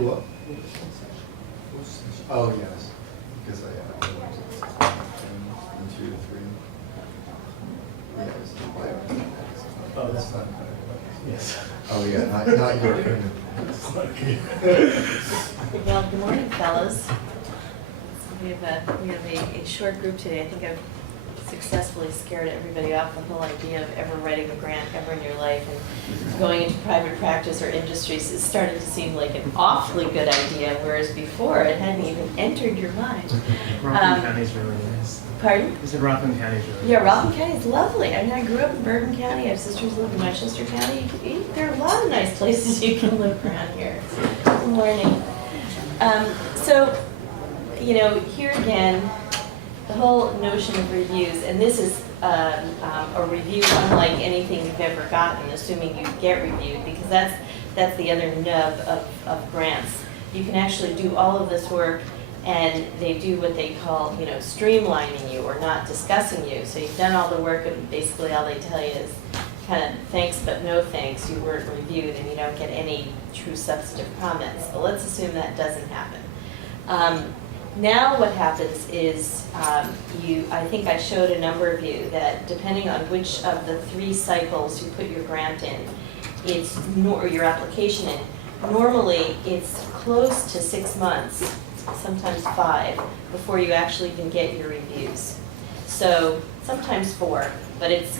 What? Oh, yes, because I, 1, 2, 3. Yeah, it's the bio. Oh, That's not. Yes. Oh, yeah, not your opinion. Well, good morning, fellas. We have a short group today. I think I've successfully scared everybody off the whole idea of ever writing a grant ever in your life, and going into private practice or industries is starting to seem like an awfully good idea, whereas before it hadn't even entered your mind. Rockland County's really nice. Pardon? You said Rockland County's really Yeah, nice. Rockland County is lovely. I mean, I grew up in Bergen County. I have sisters who live in Westchester County. There are a lot of nice places you can live around here. Good morning. So, you know, here again, the whole notion of reviews, and this is a review unlike anything you've ever gotten, assuming you get reviewed, because that's the other nub of grants. You can actually do all of this work, and they do what they call, you know, streamlining you or not discussing you. So you've done all the work, and basically all they tell you is kind of thanks but no thanks. You weren't reviewed, and you don't get any true substantive comments. But let's assume that doesn't happen. Now what happens is I think I showed a number of you that depending on which of the 3 cycles you put your grant in, or your application in, normally it's close to 6 months, sometimes 5, before you actually even get your reviews. So sometimes 4, but it's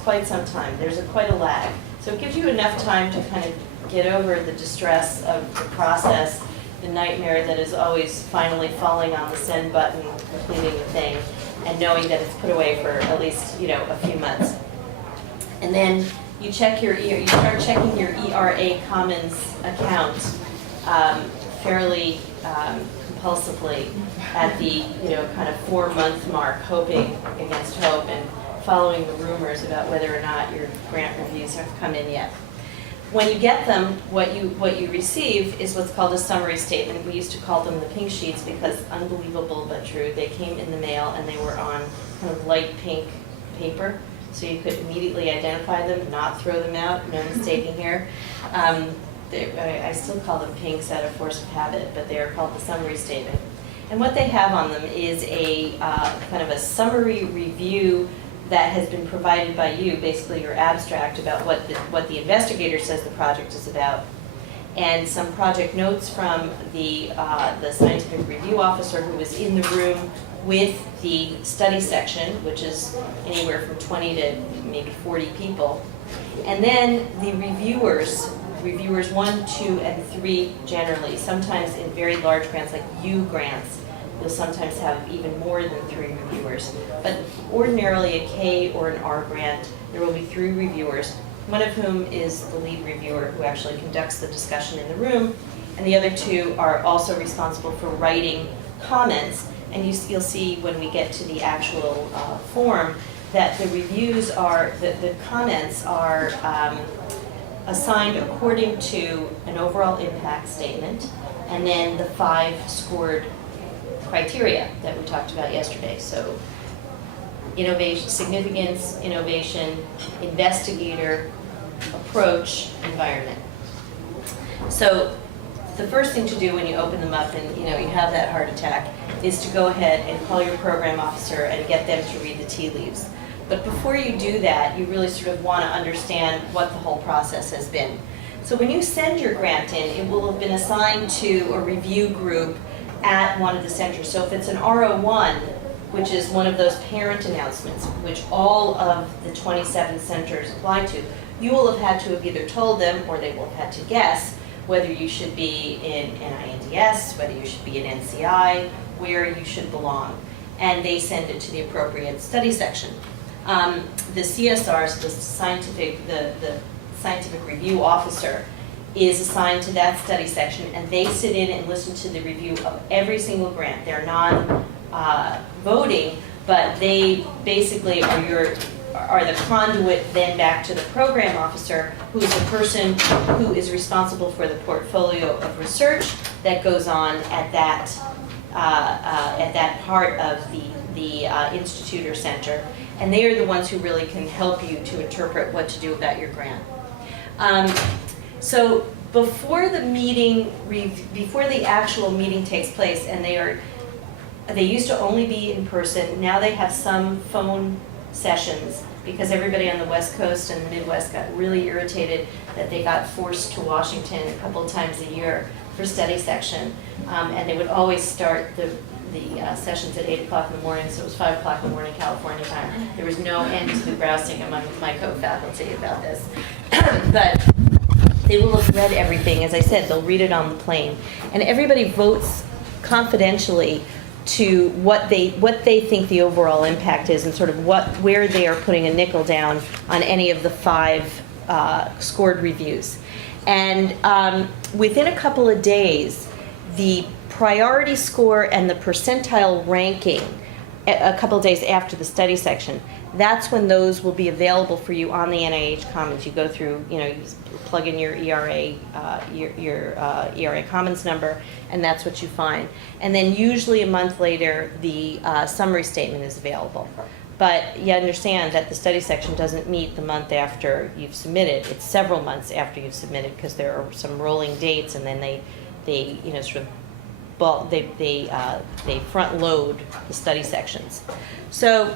quite some time. There's quite a lag. So it gives you enough time to kind of get over the distress of the process, the nightmare that is always finally falling on the send button, completing the thing, and knowing that it's put away for at least, you know, a few months. And then you start checking your ERA Commons account fairly compulsively at the, you know, kind of 4-month mark, hoping against hope and following the rumors about whether or not your grant reviews have come in yet. When you get them, what you receive is what's called a summary statement. We used to call them the pink sheets because, unbelievable but true, they came in the mail and they were on kind of light pink paper, so you could immediately identify them, not throw them out, no mistaking here. I still call them pinks out of force of habit, but they are called the summary statement. And what they have on them is a kind of a summary review that has been provided by you, basically your abstract about what the investigator says the project is about, and some project notes from the scientific review officer who was in the room with the study section, which is anywhere from 20 to maybe 40 people, and then the reviewers 1, 2, and 3 generally, sometimes in very large grants like U grants, you'll sometimes have even more than 3 reviewers. But ordinarily a K or an R grant, there will be 3 reviewers, one of whom is the lead reviewer who actually conducts the discussion in the room, and the other 2 are also responsible for writing comments. And you'll see when we get to the actual form that the reviews are, the comments are assigned according to an overall impact statement, and then the 5 scored criteria that we talked about yesterday. So innovation, significance, innovation, investigator, approach, environment. So the first thing to do when you open them up and you have that heart attack is to go ahead and call your program officer and get them to read the tea leaves. But before you do that, you really sort of want to understand what the whole process has been. So when you send your grant in, it will have been assigned to a review group at one of the centers. So if it's an RO1, which is one of those parent announcements, which all of the 27 centers apply to, you will have had to have either told them, or they will have had to guess, whether you should be in NINDS, whether you should be in NCI, where you should belong. And they send it to the appropriate study section. The CSRs, the scientific review officer, is assigned to that study section, and they sit in and listen to the review of every single grant. They're non-voting, but they basically are the conduit then back to the program officer, who is the person who is responsible for the portfolio of research that goes on at that part of the institute or center. And they are the ones who really can help you to interpret what to do about your grant. So before the meeting, before the actual meeting takes place, and they used to only be in person, now they have some phone sessions, because everybody on the West Coast and the Midwest got really irritated that they got forced to Washington a couple times a year for study section. And they would always start the sessions at 8 o'clock in the morning, so it was 5 o'clock in the morning California time. There was no end to the grousing among my co-faculty about this. But they will have read everything. As I said, they'll read it on the plane. And everybody votes confidentially to what they think the overall impact is, and sort of where they are putting a nickel down on any of the 5 scored reviews. And within a couple of days, the priority score and the percentile ranking, a couple of days after the study section, that's when those will be available for you on the NIH Commons. You go through, you plug in your ERA, ERA Commons number, and that's what you find. And then usually a month later, the summary statement is available. But you understand that the study section doesn't meet the month after you've submitted. It's several months after you've submitted, because there are some rolling dates, and then they front load the study sections. So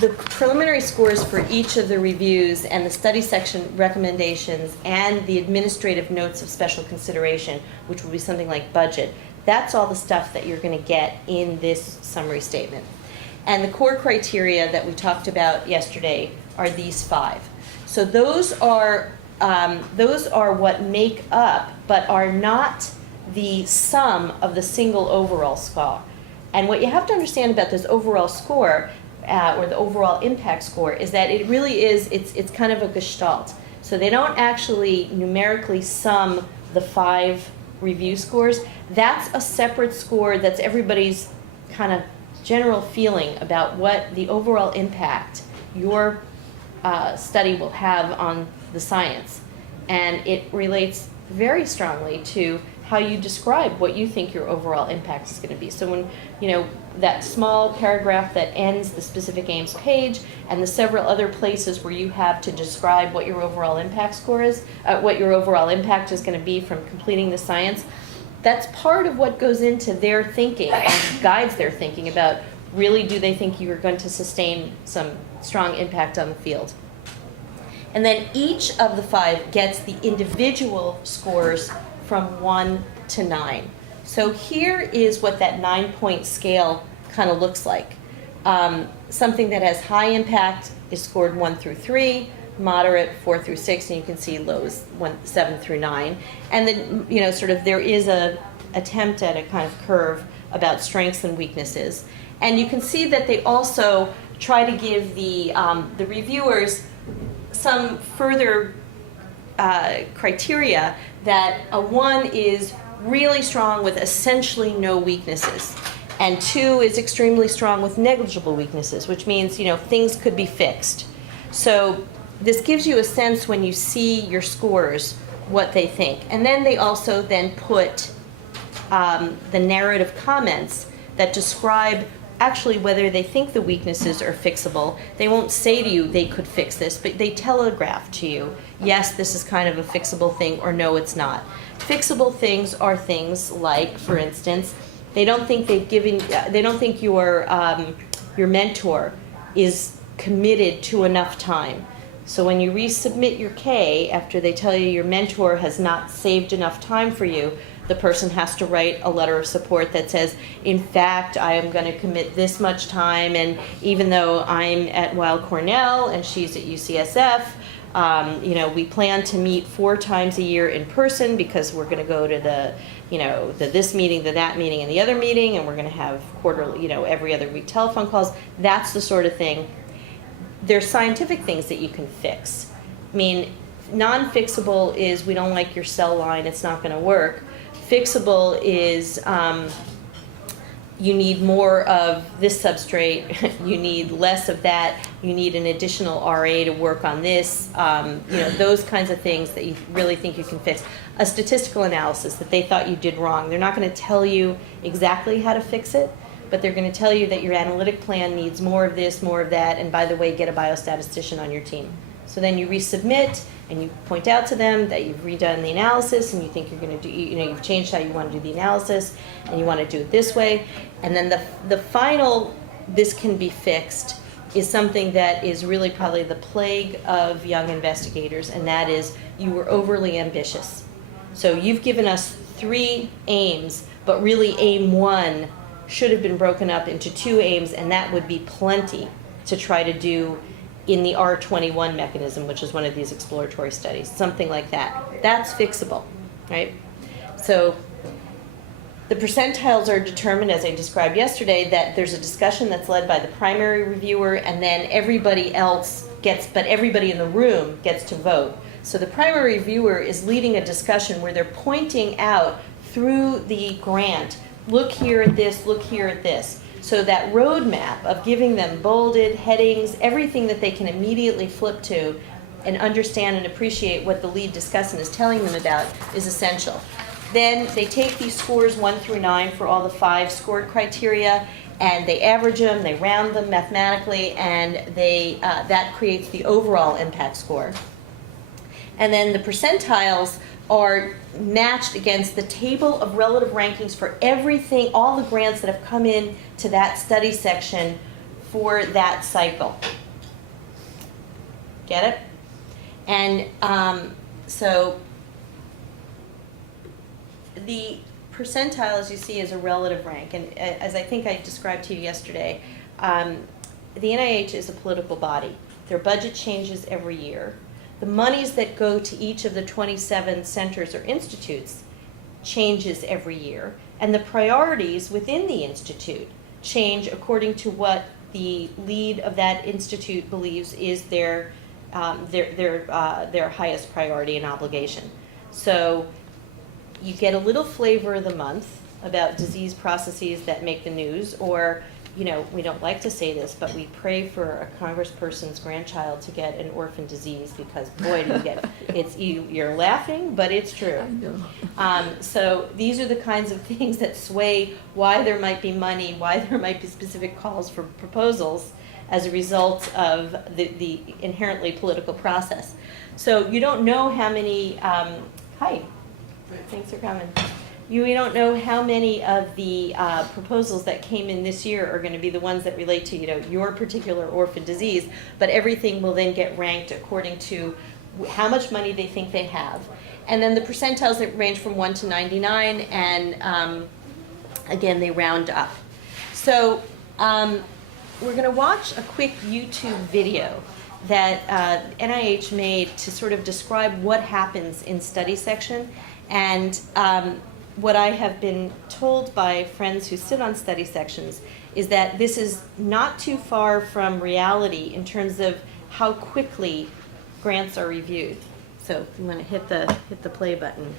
the preliminary scores for each of the reviews and the study section recommendations and the administrative notes of special consideration, which will be something like budget, that's all the stuff that you're going to get in this summary statement. And the core criteria that we talked about yesterday are these 5. So those are what make up, but are not the sum of the single overall score. And what you have to understand about this overall score, or the overall impact score, is that it really is, it's kind of a gestalt. So they don't actually numerically sum the 5 review scores. That's a separate score that's everybody's kind of general feeling about what the overall impact your study will have on the science. And it relates very strongly to how you describe what you think your overall impact is going to be. So when, that small paragraph that ends the specific aims page, and the several other places where you have to describe what your overall impact score is, what your overall impact is going to be from completing the science, that's part of what goes into their thinking and guides their thinking about, really, do they think you are going to sustain some strong impact on the field. And then each of the 5 gets the individual scores from 1 to 9. So here is what that 9-point scale kind of looks like. Something that has high impact is scored 1 through 3, moderate 4 through 6, and you can see lows 7 through 9. And then, sort of there is a attempt at a kind of curve about strengths and weaknesses. And you can see that they also try to give the reviewers some further criteria, that a 1 is really strong with essentially no weaknesses, and 2 is extremely strong with negligible weaknesses, which means, things could be fixed. So this gives you a sense when you see your scores what they think. And then they also then put the narrative comments that describe actually whether they think the weaknesses are fixable. They won't say to you they could fix this, but they telegraph to you, yes, this is kind of a fixable thing, or no, it's not. Fixable things are things like, for instance, they don't think your mentor is committed to enough time. So when you resubmit your K after they tell you your mentor has not saved enough time for you, the person has to write a letter of support that says, in fact, I am going to commit this much time, and even though I'm at Weill Cornell and she's at UCSF, we plan to meet 4 times a year in person, because we're going to go to the this meeting, that meeting, and the other meeting, and we're going to have quarterly, every other week telephone calls. That's the sort of thing. There's scientific things that you can fix. I mean, non-fixable is, we don't like your cell line, it's not going to work. Fixable is, you need more of this substrate, you need less of that, you need an additional RA to work on this, those kinds of things that you really think you can fix. A statistical analysis that they thought you did wrong. They're not going to tell you exactly how to fix it, but they're going to tell you that your analytic plan needs more of this, more of that, and by the way, get a biostatistician on your team So then you resubmit and you point out to them that you've redone the analysis and you think you're going to do, you've changed how you want to do the analysis and you want to do it this way. And then the final, this can be fixed, is something that is really probably the plague of young investigators, and that is you were overly ambitious. So you've given us 3 aims, but really aim 1 should have been broken up into 2 aims, and that would be plenty to try to do in the R21 mechanism, which is one of these exploratory studies, something like that. That's fixable, right? So the percentiles are determined, as I described yesterday, that there's a discussion that's led by the primary reviewer, and then everybody else gets, but everybody in the room gets to vote. So the primary reviewer is leading a discussion where they're pointing out through the grant, look here at this, look here at this. So that roadmap of giving them bolded headings, everything that they can immediately flip to and understand and appreciate what the lead discussant is telling them about is essential. Then they take these scores 1 through 9 for all the 5 scored criteria, and they average them, they round them mathematically, and they that creates the overall impact score. And then the percentiles are matched against the table of relative rankings for everything, all the grants that have come in to that study section for that cycle. Get it? And so the percentile, as you see, is a relative rank. And as I think I described to you yesterday, the NIH is a political body. Their budget changes every year. The monies that go to each of the 27 centers or institutes changes every year. And the priorities within the institute change according to what the lead of that institute believes is their highest priority and obligation. So you get a little flavor of the month about disease processes that make the news, or, we don't like to say this, but we pray for a congressperson's grandchild to get an orphan disease, because boy, do you get you're laughing, but it's true. So these are the kinds of things that sway why there might be money, why there might be specific calls for proposals as a result of the inherently political process. So you don't know how many, hi. Thanks for coming. We don't know how many of the proposals that came in this year are going to be the ones that relate to your particular orphan disease, but everything will then get ranked according to how much money they think they have. And then the percentiles that range from 1 to 99, and again, they round up. So we're going to watch a quick YouTube video that NIH made to sort of describe what happens in study section. And what I have been told by friends who sit on study sections is that this is not too far from reality in terms of how quickly grants are reviewed. So I'm going to hit the play button.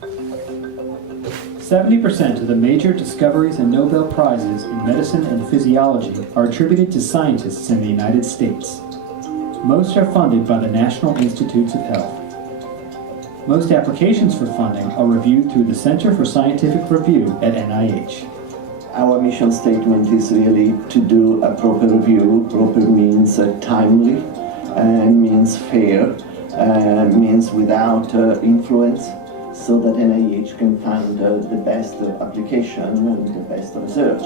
70% of the major discoveries and Nobel Prizes in medicine and physiology are attributed to scientists in the United States. Most are funded by the National Institutes of Health. Most applications for funding are reviewed through the Center for Scientific Review at NIH. Our mission statement is really to do a proper review. Proper means timely, and means fair, means without influence, so that NIH can fund the best application and the best research.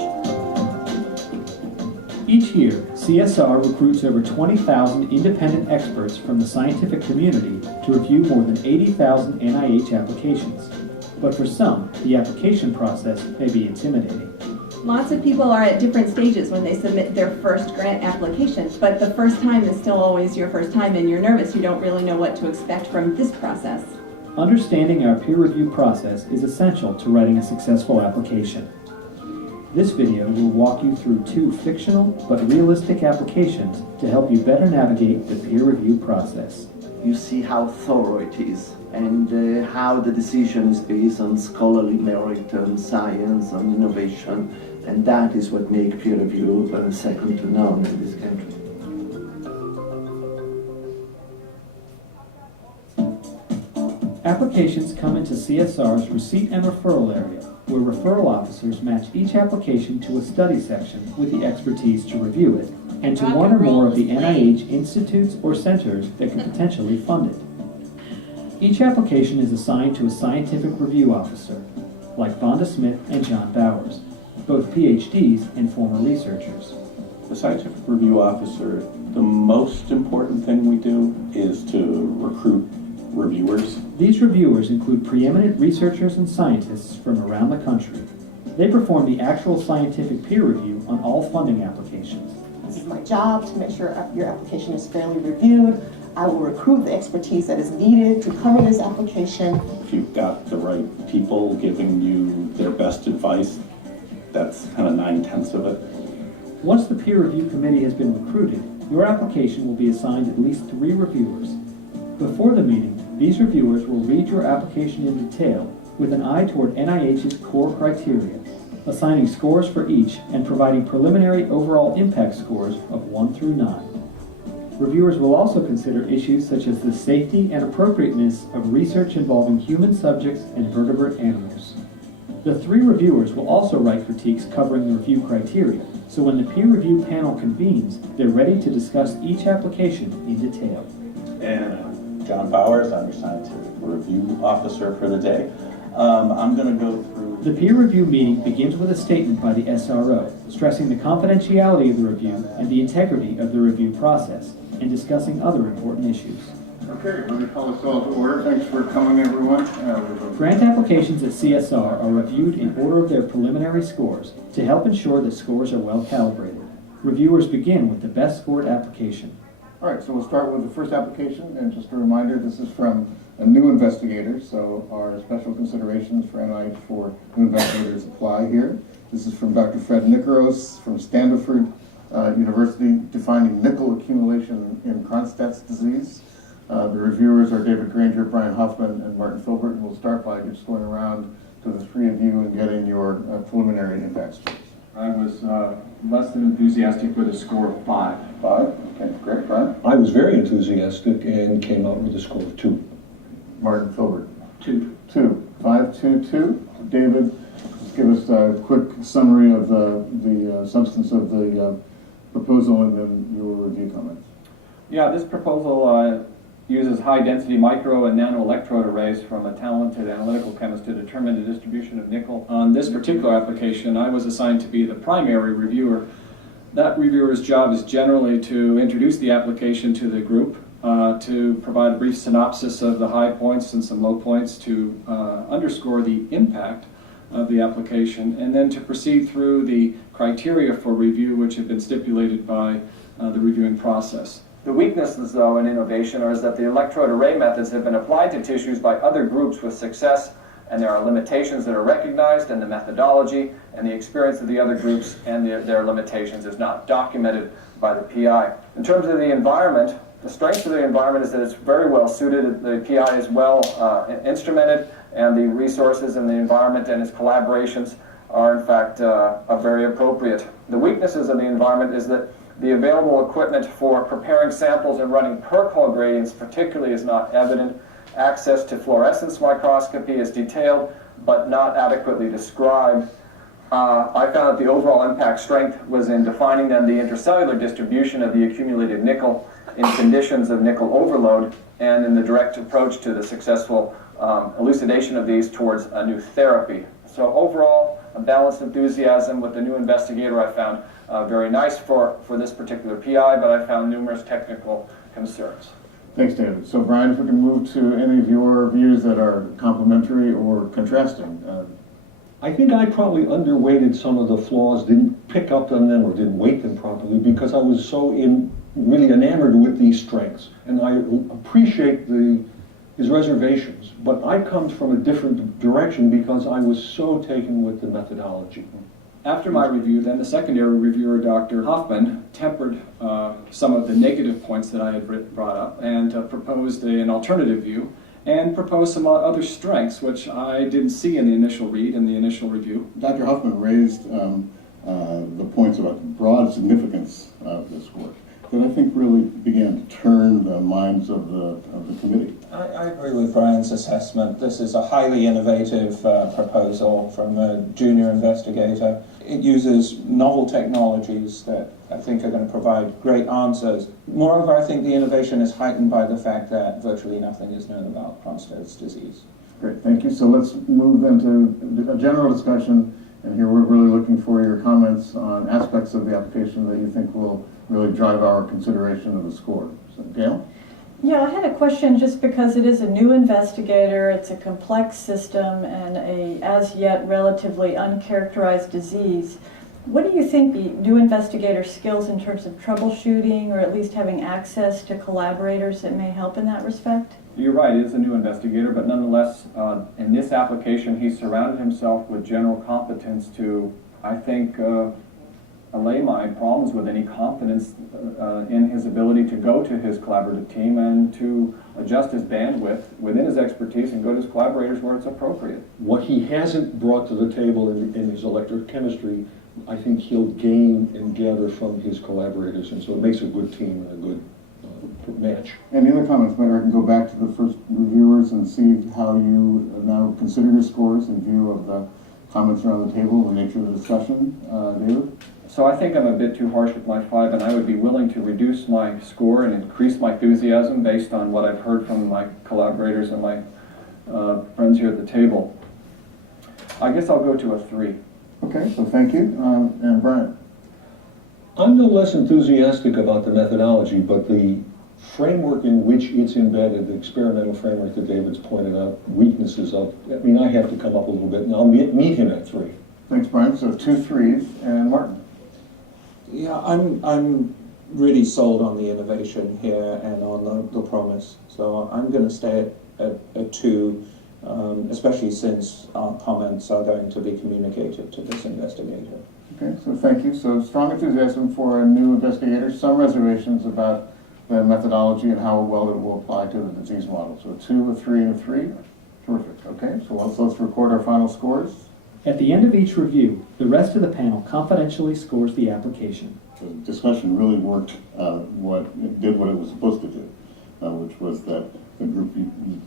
Each year, CSR recruits over 20,000 independent experts from the scientific community to review more than 80,000 NIH applications. But for some, the application process may be intimidating. Lots of people are at different stages when they submit their first grant application, but the first time is still always your first time, and you're nervous. You don't really know what to expect from this process. Understanding our peer review process is essential to writing a successful application. This video will walk you through 2 fictional but realistic applications to help you better navigate the peer review process. You see how thorough it is, and how the decision is based on scholarly merit, on science, on innovation, and that is what makes peer review second to none in this country. Applications come into CSR's receipt and referral area, where referral officers match each application to a study section with the expertise to review it, and to one or more of the NIH institutes or centers that could potentially fund it. Each application is assigned to a scientific review officer, like Vonda Smith and John Bowers, both PhDs and former researchers. The scientific review officer, the most important thing we do is to recruit reviewers. These reviewers include preeminent researchers and scientists from around the country. They perform the actual scientific peer review on all funding applications. This is my job to make sure your application is fairly reviewed. I will recruit the expertise that is needed to cover this application. If you've got the right people giving you their best advice, that's kind of 9/10 of it. Once the peer review committee has been recruited, your application will be assigned at least 3 reviewers. Before the meeting, these reviewers will read your application in detail with an eye toward NIH's core criteria, assigning scores for each and providing preliminary overall impact scores of 1 through 9. Reviewers will also consider issues such as the safety and appropriateness of research involving human subjects and vertebrate animals. The 3 reviewers will also write critiques covering the review criteria, so when the peer review panel convenes, they're ready to discuss each application in detail. And John Bowers, I'm your scientific review officer for the day. I'm going to go through. The peer review meeting begins with a statement by the SRO, stressing the confidentiality of the review and the integrity of the review process, and discussing other important issues. Okay, let me call this all to order. Thanks for coming, everyone. Grant applications at CSR are reviewed in order of their preliminary scores to help ensure that scores are well calibrated. Reviewers begin with the best scored application. All right, so we'll start with the first application, and just a reminder, this is from a new investigator, so our special considerations for NIH for new investigators apply here. This is from Dr. Fred Nikoros from Stanford University, defining nickel accumulation in Cronstedt's disease. The reviewers are David Granger, Brian Hoffman, and Martin Filbert, and we'll start by just going around to the 3 of you and getting your preliminary impact scores. I was less than enthusiastic with a score of 5. 5? Okay, great. Brian? I was very enthusiastic and came out with a score of 2. Martin Filbert? 2. 2. 5, 2, 2. David, just give us a quick summary of the substance of the proposal and then your review comments. Yeah, this proposal uses high-density micro and nano-electrode arrays from a talented analytical chemist to determine the distribution of nickel. On this particular application, I was assigned to be the primary reviewer. That reviewer's job is generally to introduce the application to the group, to provide a brief synopsis of the high points and some low points, to underscore the impact of the application, and then to proceed through the criteria for review which have been stipulated by the reviewing process. The weaknesses, though, in innovation is that the electrode array methods have been applied to tissues by other groups with success, and there are limitations that are recognized in the methodology, and the experience of the other groups and their limitations is not documented by the PI. In terms of the environment, the strength of the environment is that it's very well suited. The PI is well instrumented, and the resources in the environment and its collaborations are, in fact, very appropriate. The weaknesses of the environment is that the available equipment for preparing samples and running per-hole gradients particularly is not evident. Access to fluorescence microscopy is detailed but not adequately described. I found that the overall impact strength was in defining then the intercellular distribution of the accumulated nickel in conditions of nickel overload and in the direct approach to the successful elucidation of these towards a new therapy. So overall, a balanced enthusiasm with the new investigator I found very nice for this particular PI, but I found numerous technical concerns. Thanks, David. So, Brian, if we can move to any of your views that are complementary or contrasting. I think I probably underweighted some of the flaws, didn't pick up on them or didn't weight them properly because I was so really enamored with these strengths. And I appreciate his reservations, but I come from a different direction because I was so taken with the methodology. After my review, then the secondary reviewer, Dr. Hoffman, tempered some of the negative points that I had brought up and proposed an alternative view and proposed some other strengths which I didn't see in the initial read and the initial review. Dr. Hoffman raised the points about the broad significance of this work. that I think really began to turn the minds of the committee. I agree with Brian's assessment. This is a highly innovative proposal from a junior investigator. It uses novel technologies that I think are going to provide great answers. Moreover, I think the innovation is heightened by the fact that virtually nothing is known about Cronstedt's disease. Great, thank you. So let's move into a general discussion, and here we're really looking for your comments on aspects of the application that you think will really drive our consideration of the score. So, Gail? Yeah, I had a question just because it is a new investigator, it's a complex system and a as yet relatively uncharacterized disease. What do you think the new investigator skills in terms of troubleshooting or at least having access to collaborators that may help in that respect? You're right, he is a new investigator, but nonetheless, in this application, he surrounded himself with general competence to, I think, allay my problems with any confidence in his ability to go to his collaborative team and to adjust his bandwidth within his expertise and go to his collaborators where it's appropriate. What he hasn't brought to the table in his electrochemistry, I think he'll gain and gather from his collaborators, and so it makes a good team and a good match. Any other comments, Mayor? I can go back to the first reviewers and see how you now consider your scores in view of the comments around the table, the nature of the discussion. David? So I think I'm a bit too harsh with my 5, and I would be willing to reduce my score and increase my enthusiasm based on what I've heard from my collaborators and my friends here at the table. I guess I'll go to a 3. Okay, so thank you. And Brian? I'm no less enthusiastic about the methodology, but the framework in which it's embedded, the experimental framework that David's pointed out, weaknesses of, I mean, I have to come up a little bit, and I'll meet him at 3. Thanks, Brian. So 2 3s, and Martin? Yeah, I'm really sold on the innovation here and on the promise. So I'm going to stay at 2, especially since our comments are going to be communicated to this investigator. Okay, so thank you. So strong enthusiasm for a new investigator, some reservations about the methodology and how well it will apply to the disease model. So 2, a 3, and a 3. Terrific. Okay, so let's record our final scores. At the end of each review, the rest of the panel confidentially scores the application. The discussion really worked, did what it was supposed to do, which was that the group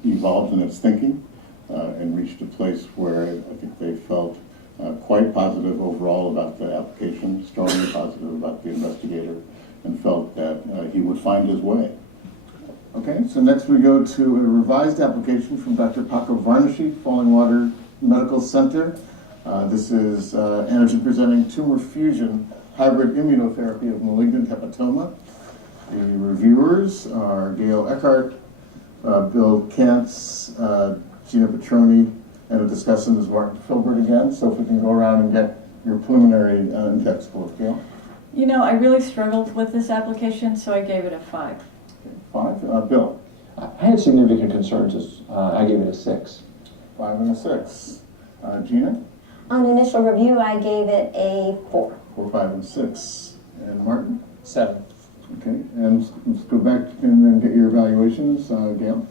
evolved in its thinking and reached a place where I think they felt quite positive overall about the application, strongly positive about the investigator, and felt that he would find his way. Okay, so next we go to a revised application from Dr. Paco Varnashi, Falling Water Medical Center. This is antigen-presenting tumor fusion hybrid immunotherapy of malignant hepatoma. The reviewers are Gail Eckhart, Bill Kantz, Gina Petroni, and a discussant is Martin Filbert again. So if we can go around and get your preliminary in-depth scores. Gail? You know, I really struggled with this application, so I gave it a 5. Okay, 5. Bill? I had significant concerns. I gave it a 6. 5 and a 6. Gina? On initial review, I gave it a 4. 4, 5, and 6. And Martin? 7. Okay, and let's go back and then get your evaluations. Gail?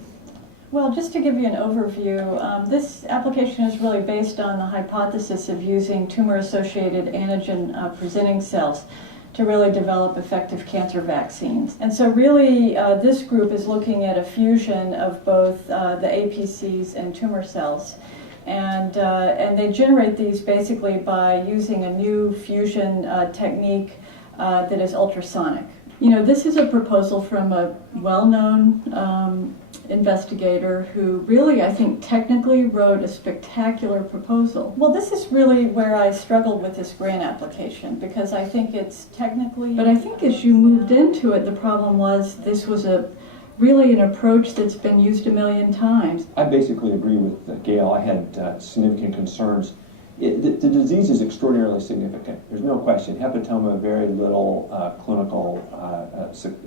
Well, just to give you an overview, this application is really based on the hypothesis of using tumor-associated antigen-presenting cells to really develop effective cancer vaccines. And so really, this group is looking at a fusion of both the APCs and tumor cells. And they generate these basically by using a new fusion technique that is ultrasonic. You know, this is a proposal from a well-known investigator who really, I think, technically wrote a spectacular proposal. Well, this is really where I struggled with this grant application, because I think it's technically, but I think as you moved into it, the problem was this was really an approach that's been used a million times. I basically agree with Gail. I had significant concerns. The disease is extraordinarily significant. There's no question. Hepatoma, very little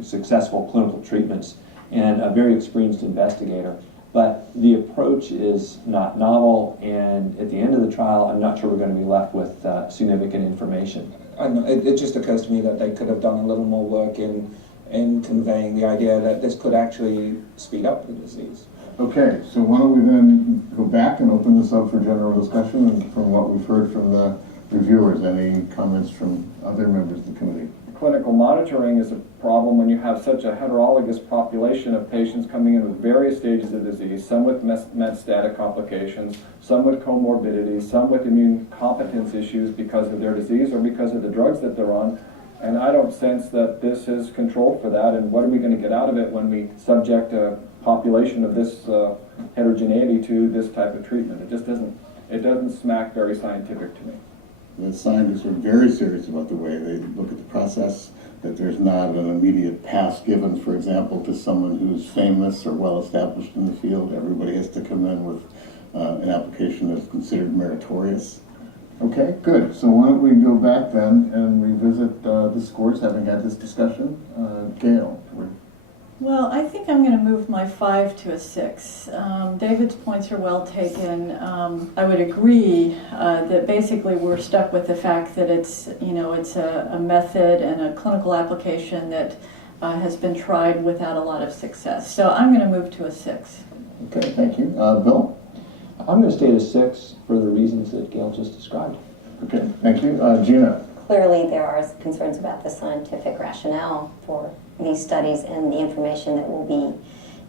successful clinical treatments, and a very experienced investigator. But the approach is not novel, and at the end of the trial, I'm not sure we're going to be left with significant information. I don't know, it just occurs to me that they could have done a little more work in conveying the idea that this could actually speed up the disease. Okay, so why don't we then go back and open this up for general discussion, and from what we've heard from the reviewers, any comments from other members of the committee? The clinical monitoring is a problem when you have such a heterologous population of patients coming in with various stages of disease, some with metastatic complications, some with comorbidities, some with immune competence issues because of their disease or because of the drugs that they're on. And I don't sense that this is controlled for that. And what are we going to get out of it when we subject a population of this heterogeneity to this type of treatment? It just doesn't smack very scientific to me. The scientists are very serious about the way they look at the process, that there's not an immediate pass given, for example, to someone who's famous or well established in the field. Everybody has to come in with an application that's considered meritorious. Okay, good. So why don't we go back then and revisit the scores, having had this discussion. Gail. Well, I think I'm going to move my 5 to a 6. David's points are well taken. I would agree that basically we're stuck with the fact that it's a method and a clinical application that has been tried without a lot of success. So I'm going to move to a 6. Okay, thank you. Bill? I'm going to stay at a 6 for the reasons that Gail just described. Okay, thank you. Gina? Clearly, there are concerns about the scientific rationale for these studies and the information that will be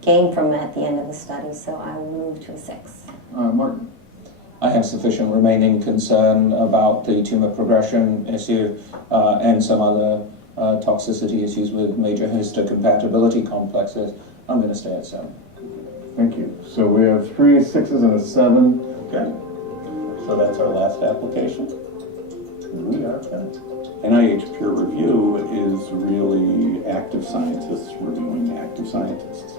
gained from at the end of the study, so I will move to a 6. Martin? I have sufficient remaining concern about the tumor progression issue and some other toxicity issues with major histocompatibility complexes. I'm going to stay at 7. Thank you. So we have 3 6s and a 7. Okay. So that's our last application. We are finished. NIH peer review is really active scientists reviewing active scientists.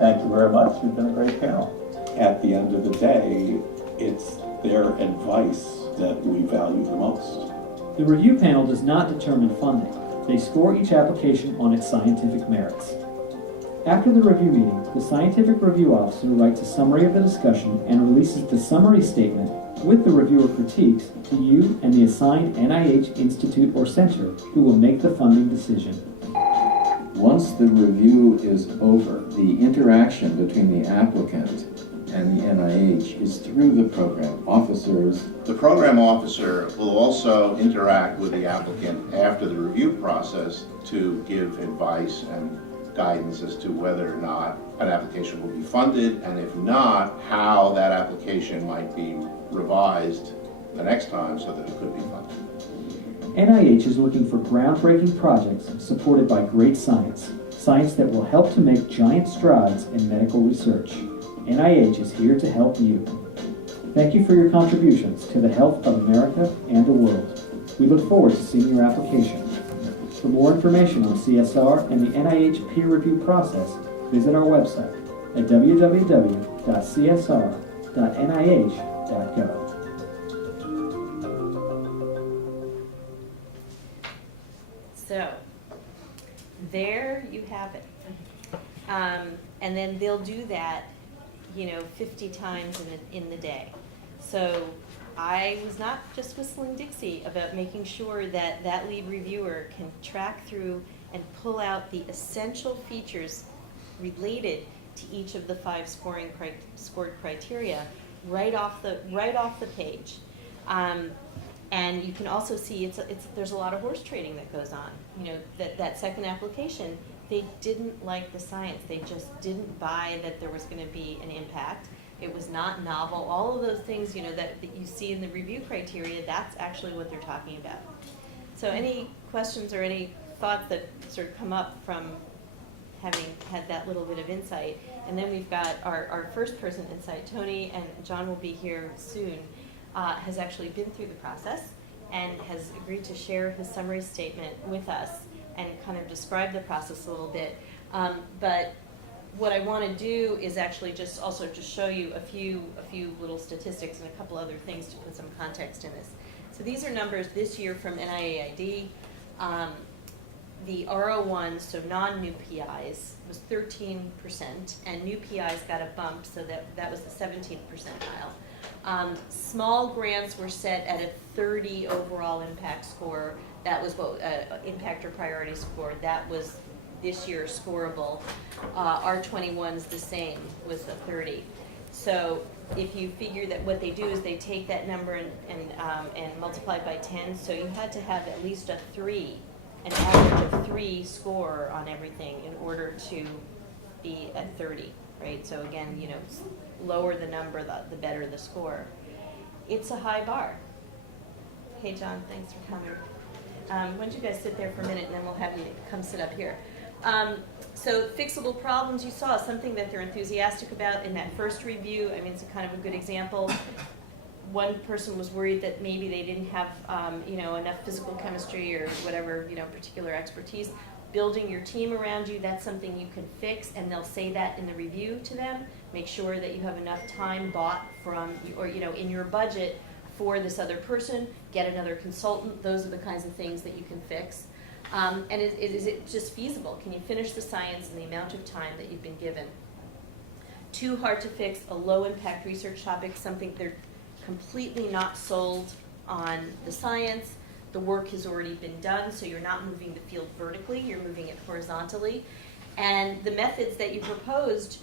Thank you very much. You've been a great panel. At the end of the day, it's their advice that we value the most. The review panel does not determine funding. They score each application on its scientific merits. After the review meeting, the scientific review officer writes a summary of the discussion and releases the summary statement with the reviewer critiques to you and the assigned NIH institute or center who will make the funding decision. Once the review is over, the interaction between the applicant and the NIH is through the program officers. The program officer will also interact with the applicant after the review process to give advice and guidance as to whether or not an application will be funded, and if not, how that application might be revised the next time so that it could be funded. NIH is looking for groundbreaking projects supported by great science, science that will help to make giant strides in medical research. NIH is here to help you. Thank you for your contributions to the health of America and the world. We look forward to seeing your application. For more information on CSR and the NIH peer review process, visit our website at www.csr.nih.gov. So, there you have it. And then they'll do that, 50 times in the day. So I was not just whistling Dixie about making sure that that lead reviewer can track through and pull out the essential features related to each of the 5 scored criteria right off the page. And you can also see there's a lot of horse trading that goes on. That second application, they didn't like the science. They just didn't buy that there was going to be an impact. It was not novel. All of those things, that you see in the review criteria, that's actually what they're talking about. So any questions or any thoughts that sort of come up from having had that little bit of insight? And then we've got our first person insight, Tony, and John will be here soon, has actually been through the process and has agreed to share his summary statement with us and kind of describe the process a little bit. But what I want to do is actually just show you a few little statistics and a couple other things to put some context in this. So these are numbers this year from NIAID. The RO1, so non-new PIs, was 13%, and new PIs got a bump, so that was the 17th percentile. Small grants were set at a 30 overall impact score. That was what impact or priority score. That was this year scoreable. R21's the same, was the 30. So if you figure that what they do is they take that number and multiply it by 10, so you had to have at least a 3 an average of 3 score on everything in order to be at 30, right? So again, you know, lower the number, the better the score. It's a high bar. Hey, John, thanks for coming. Why don't you guys sit there for a minute, and then we'll have you come sit up here. So fixable problems, you saw something that they're enthusiastic about in that first review. I mean, it's a kind of a good example. One person was worried that maybe they didn't have, you know, enough physical chemistry or whatever, you know, particular expertise. Building your team around you, that's something you can fix, and they'll say that in the review to them. Make sure that you have enough time bought from, or, you know, in your budget for this other person. Get another consultant. Those are the kinds of things that you can fix. And is it just feasible? Can you finish the science in the amount of time that you've been given? Too hard to fix, a low impact research topic, something they're completely not sold on the science. The work has already been done, so you're not moving the field vertically, you're moving it horizontally. And the methods that you proposed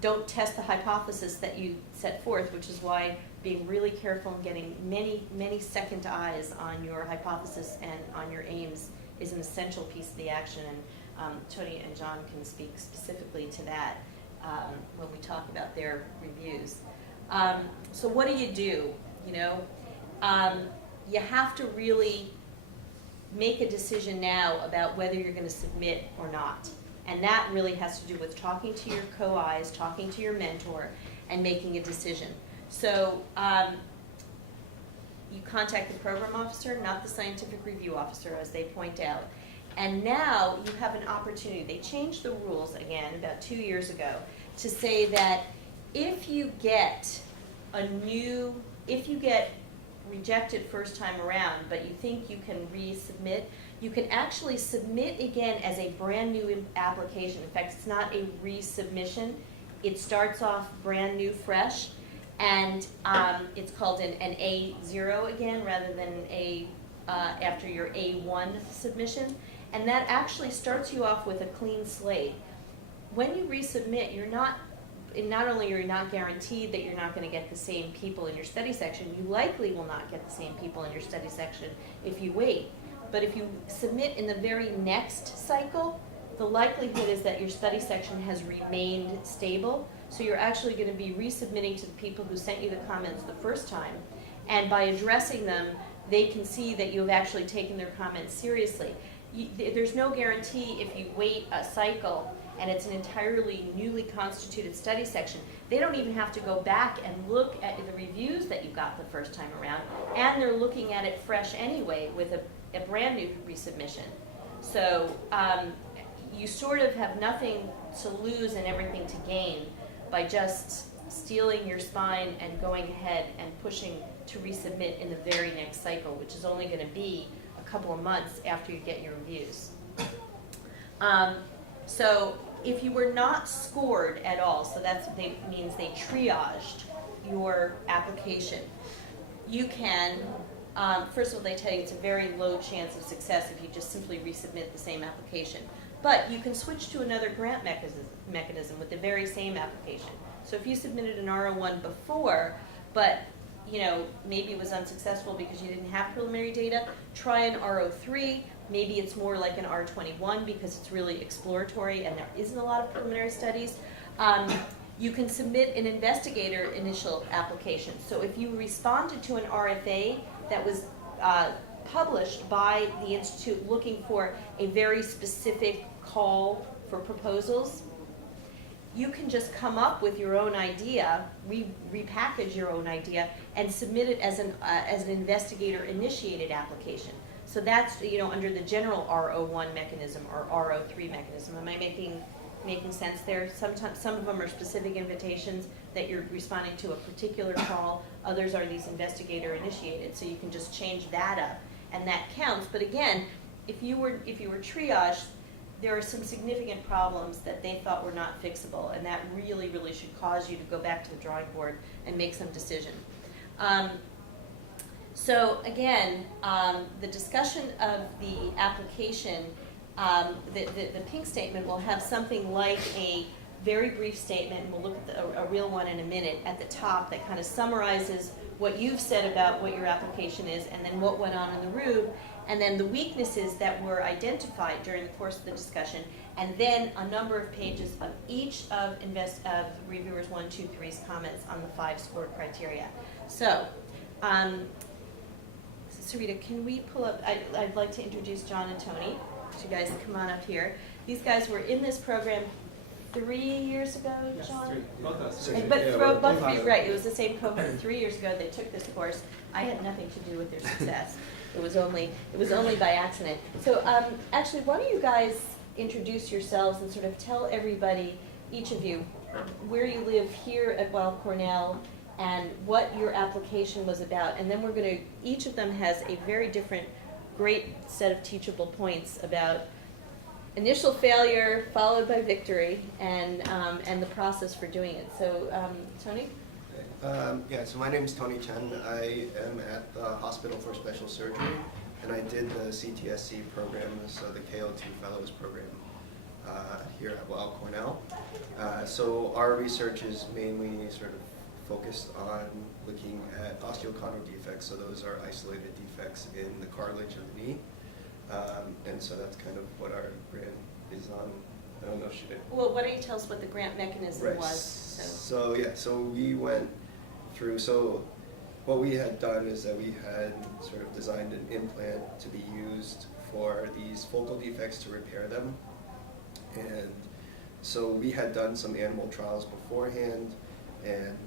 don't test the hypothesis that you set forth, which is why being really careful and getting many second eyes on your hypothesis and on your aims is an essential piece of the action. And Tony and John can speak specifically to that when we talk about their reviews. So what do? You know, you have to really make a decision now about whether you're going to submit or not. And that really has to do with talking to your co-Is, talking to your mentor, and making a decision. So you contact the program officer, not the scientific review officer, as they point out. And now you have an opportunity. They changed the rules again about 2 years ago to say that if you get rejected first time around, but you think you can resubmit, you can actually submit again as a brand new application. In fact, it's not a resubmission. It starts off brand new, fresh, and it's called an A0 again rather than after your A1 submission. And that actually starts you off with a clean slate. When you resubmit, not only are you not guaranteed that you're not going to get the same people in your study section, you likely will not get the same people in your study section if you wait. But if you submit in the very next cycle, the likelihood is that your study section has remained stable. So you're actually going to be resubmitting to the people who sent you the comments the first time. And by addressing them, they can see that you have actually taken their comments seriously. There's no guarantee if you wait a cycle and it's an entirely newly constituted study section, they don't even have to go back and look at the reviews that you got the first time around, and they're looking at it fresh anyway with a brand new resubmission. So you sort of have nothing to lose and everything to gain by just stealing your spine and going ahead and pushing to resubmit in the very next cycle, which is only going to be a couple of months after you get your reviews. So if you were not scored at all, so that means they triaged your application, you can, first of all, they tell you it's a very low chance of success if you just simply resubmit the same application. But you can switch to another grant mechanism with the very same application. So if you submitted an R01 before, but maybe it was unsuccessful because you didn't have preliminary data, try an R03. Maybe it's more like an R21 because it's really exploratory and there isn't a lot of preliminary studies. You can submit an investigator initial application. So if you responded to an RFA that was published by the Institute looking for a very specific call for proposals, you can just come up with your own idea, repackage your own idea, and submit it as an investigator-initiated application. So that's under the general R01 mechanism or R03 mechanism. Am I making sense there? Sometimes some of them are specific invitations that you're responding to a particular call. Others are these investigator-initiated. So you can just change that up, and that counts. But again, if you were triaged, there are some significant problems that they thought were not fixable, and that really, really should cause you to go back to the drawing board and make some decision. So again, the discussion of the application, the pink statement will have something like a very brief statement, and we'll look at a real one in a minute, at the top that kind of summarizes what you've said about what your application is and then what went on in the room. and then the weaknesses that were identified during the course of the discussion, and then a number of pages of each of reviewers 1, 2, 3's comments on the 5 score criteria. So, Sarita, can we pull up, I'd like to introduce John and Tony. You guys come on up here. These guys were in this program 3 years ago, Yes, John? 3. Both of us. But both of you, right, it was the same cohort 3 years ago. They took this course. I had nothing to do with their success. It was only by accident. So actually, why don't you guys introduce yourselves and sort of tell everybody, each of you, where you live here at Weill Cornell and what your application was about. And then we're going to, each of them has a very different, great set of teachable points about initial failure followed by victory and the process for doing it. So Tony? Yeah, so my name is Tony Chen. I am at the Hospital for Special Surgery, and I did the CTSC program, so the KO2 Fellows program here at Weill Cornell. So our research is mainly sort of focused on looking at osteochondral defects, so those are isolated defects in the cartilage of the knee. And so that's kind of what our grant is on. I don't know, should it? Well, why don't you tell us what the grant mechanism was? So we went through, so what we had done is that we had sort of designed an implant to be used for these focal defects to repair them. And so we had done some animal trials beforehand and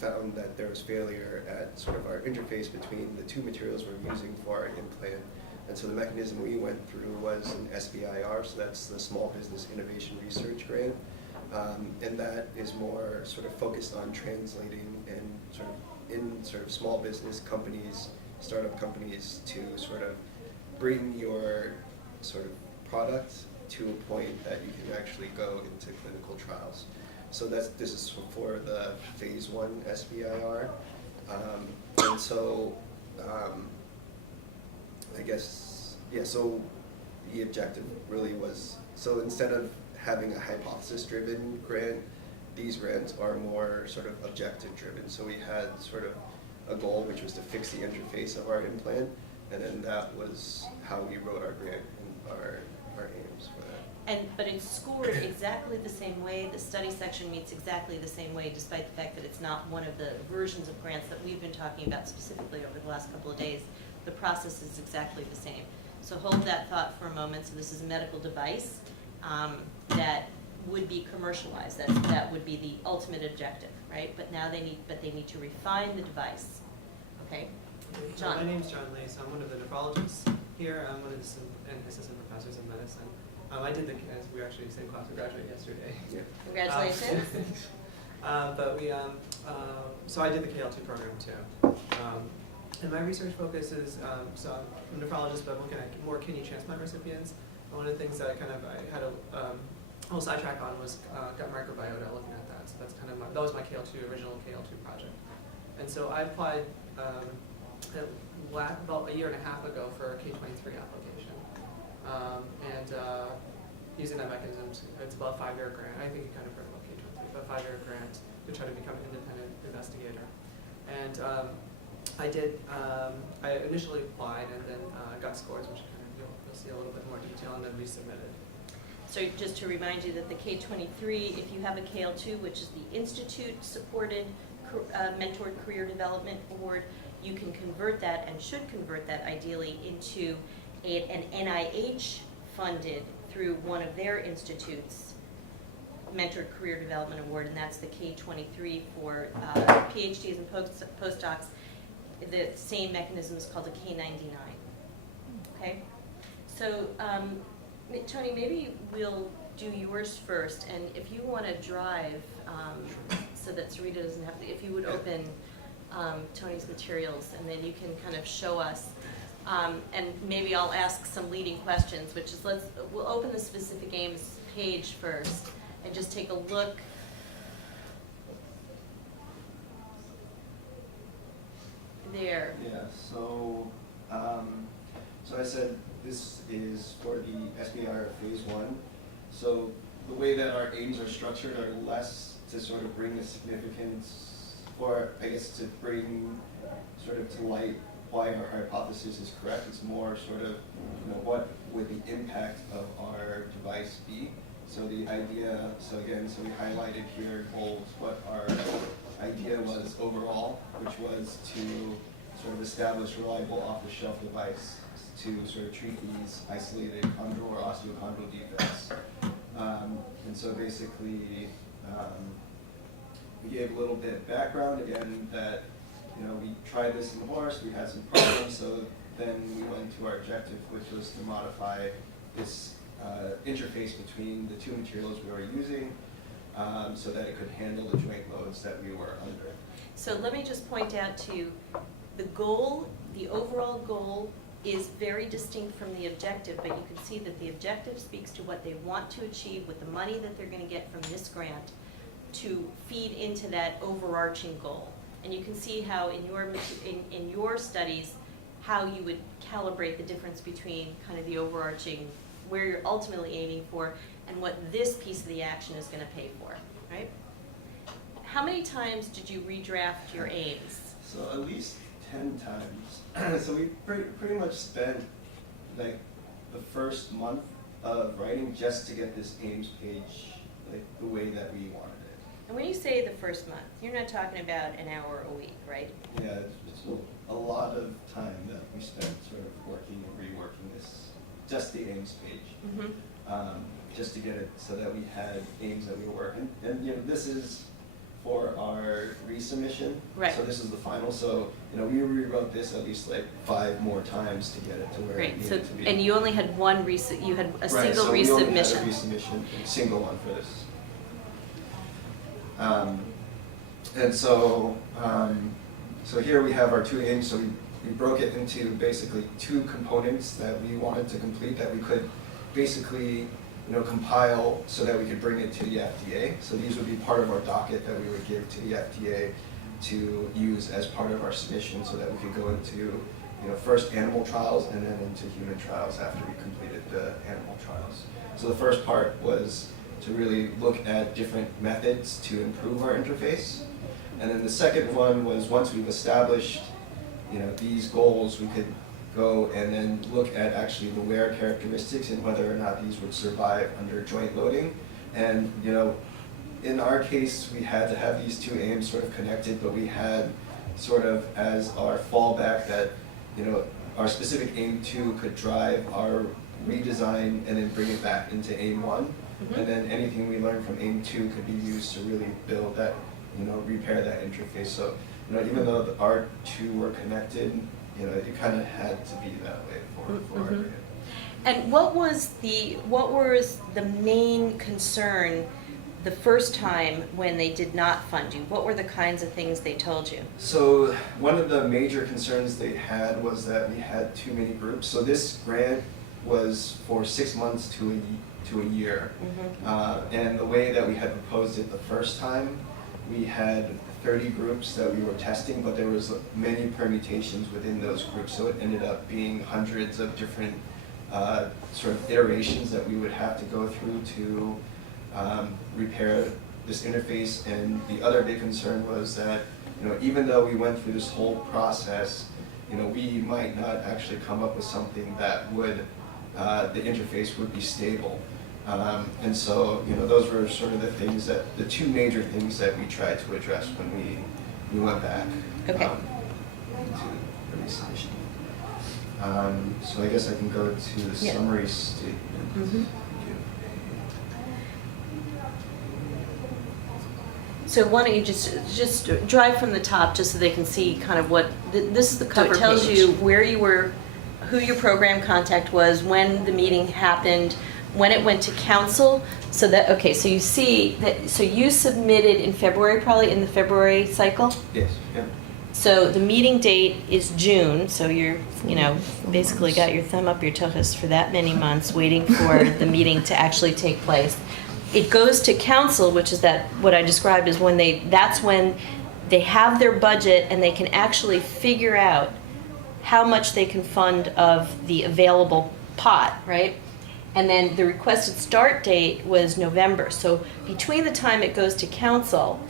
found that there was failure at sort of our interface between the two materials we're using for our implant. And so the mechanism we went through was an SBIR, so that's the Small Business Innovation Research Grant. And that is more sort of focused on translating and sort of small business companies, startup companies, to sort of bring your sort of product to a point that you can actually go into clinical trials. So this is for the phase 1 SBIR. And so I guess, yeah, so the objective really was, so instead of having a hypothesis-driven grant, these grants are more sort of objective-driven. So we had sort of a goal, which was to fix the interface of our implant, and then that was how we wrote our grant and our aims for that. But it's scored exactly the same way. The study section meets exactly the same way, despite the fact that it's not one of the versions of grants that we've been talking about specifically over the last couple of days. The process is exactly the same. So hold that thought for a moment. So this is a medical device that would be commercialized. That would be the ultimate objective, right? But now they need to refine the device. Okay, John. My name's John Lee. So I'm one of the nephrologists here. I'm one of the assistant professors in medicine. I did we were actually in the same class. We graduated yesterday. Yeah. Congratulations. But we so I did the KL2 program too. And my research focus is, so I'm a nephrologist, but I'm looking at more kidney transplant recipients. And one of the things that I had a whole sidetrack on was gut microbiota, looking at that. So that's kind of that was my original KL2 project. And so I applied about a year and a half ago for a K23 application. Using that mechanism, it's about a 5-year grant. I think you kind of heard about K23, but a 5-year grant to try to become an independent investigator. And I did. I initially applied and then got scores, which kind of you'll see a little bit more detail, and then resubmitted. So just to remind you that the K23, if you have a KL2, which is the Institute-supported Mentored Career Development Award, you can convert that and should convert that ideally into an NIH-funded through one of their institutes Mentored Career Development Award, and that's the K23 for PhDs and postdocs. The same mechanism is called a K99. Okay, so Tony, maybe we'll do yours first, and if you want to drive, so that Sarita doesn't have to, if you would open Tony's materials, and then you can kind of show us, and maybe I'll ask some leading questions, which is we'll open the specific aims page first, and just take a look. There. Yeah, so so I said this is for the SBIR phase 1. So the way that our aims are structured are less to sort of bring a significance, or I guess to bring sort of to light why our hypothesis is correct. It's more sort of, what would the impact of our device be? So the idea, so we highlighted here goals, what our idea was overall, which was to sort of establish reliable off-the-shelf device to sort of treat these isolated chondral or osteochondral defects. And so basically, we gave a little bit of background again that, we tried this in the horse, we had some problems, so then we went to our objective, which was to modify this interface between the two materials we were using so that it could handle the joint loads that we were under. So let me just point out to you, the goal, the overall goal is very distinct from the objective, but you can see that the objective speaks to what they want to achieve with the money that they're going to get from this grant to feed into that overarching goal. And you can see how in your studies, how you would calibrate the difference between kind of the overarching, where you're ultimately aiming for, and what this piece of the action is going to pay for, right? How many times did you redraft your aims? So at least 10 times. So we pretty much spent like the first month of writing just to get this aims page like the way that we wanted it. And when you say the first month, you're not talking about an hour a week, right? Yeah, it's a lot of time that we spent sort of working and reworking this, just the aims page, just to get it so that we had aims that we were working. And this is for our resubmission. Right. So this is the final. So we rewrote this at least like 5 more times to get it to where it needed to be. And you only had one you had a Right, single so we resubmission. only had a resubmission, a single one for this. And so, so here we have our 2 aims. So we broke it into basically 2 components that we wanted to complete that we could basically compile so that we could bring it to the FDA. So these would be part of our docket that we would give to the FDA to use as part of our submission so that we could go into first animal trials and then into human trials after we completed the animal trials. So the first part was to really look at different methods to improve our interface. And then the second one was once we've established these goals, we could go and then look at actually the wear characteristics and whether or not these would survive under joint loading. And in our case, we had to have these 2 aims sort of connected, but we had sort of as our fallback that our specific aim 2 could drive our redesign and then bring it back into aim 1. And then anything we learned from aim 2 could be used to really build that, repair that interface. So, even though our 2 were connected, it kind of had to be that way for our grant. And what was the main concern the first time when they did not fund you? What were the kinds of things they told you? So one of the major concerns they had was that we had too many groups. So this grant was for 6 months to a year. And the way that we had proposed it the first time, we had 30 groups that we were testing, but there was many permutations within those groups, so it ended up being hundreds of different sort of iterations that we would have to go through to repair this interface. And the other big concern was that even though we went through this whole process, we might not actually come up with something that would the interface would be stable. And so, those were sort of the 2 major things that we tried to address when we went back into the resubmission. So I guess I can go to the summary statement. So why don't you just drive from the top just so they can see kind of what, this is the cover. It tells you where you were, who your program contact was, when the meeting happened, when it went to council. So that, okay, so you see that, so you submitted in February, probably in the February cycle? Yes, yeah. So the meeting date is June, so you're, basically got your thumb up your tuchus for that many months waiting for the meeting to actually take place. It goes to council, which is that, what I described as that's when they have their budget and they can actually figure out how much they can fund of the available pot, right? And then the requested start date was November. So between the time it goes to council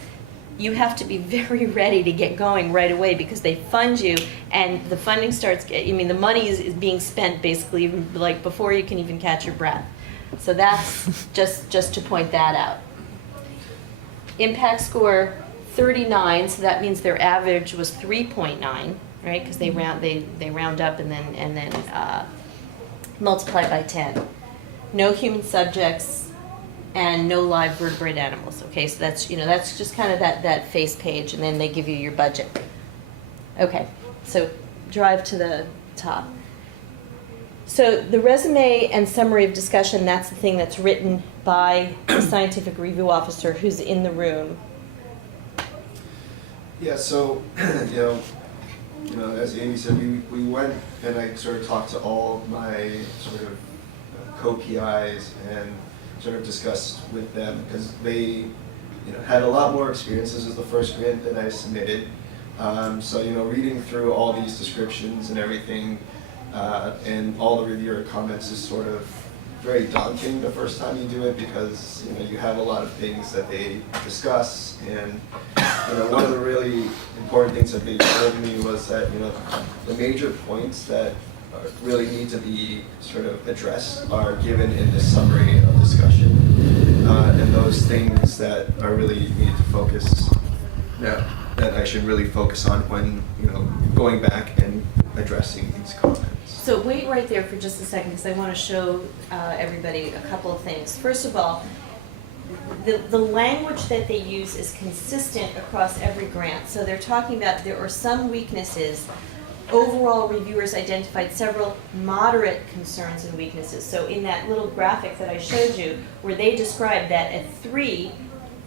you have to be very ready to get going right away because they fund you and the funding starts, the money is being spent basically like before you can even catch your breath. So that's just to point that out. Impact score 39, so that means their average was 3.9, right? Because they round up and then multiply by 10. No human subjects and no live vertebrate animals. Okay, so that's just kind of that face page, and then they give you your budget. Okay, so drive to the top. So the resume and summary of discussion, that's the thing that's written by the scientific review officer who's in the room. Yeah, so, as Amy said, we went and I sort of talked to all my sort of co-PIs and sort of discussed with them because they, had a lot more experience. This is the first grant that I submitted. So, reading through all these descriptions and everything and all the reviewer comments is sort of very daunting the first time you do it because, you have a lot of things that they discuss and, one of the really important things that they told me was that, the major points that really need to be sort of addressed are given in the summary of discussion. And those things that are really needed to focus, that I should really focus on when, going back and addressing these comments. So wait right there for just a second because I want to show everybody a couple of things. First of all, the language that they use is consistent across every grant. So they're talking about there are some weaknesses. Overall, reviewers identified several moderate concerns and weaknesses. So in that little graphic that I showed you, where they described that a 3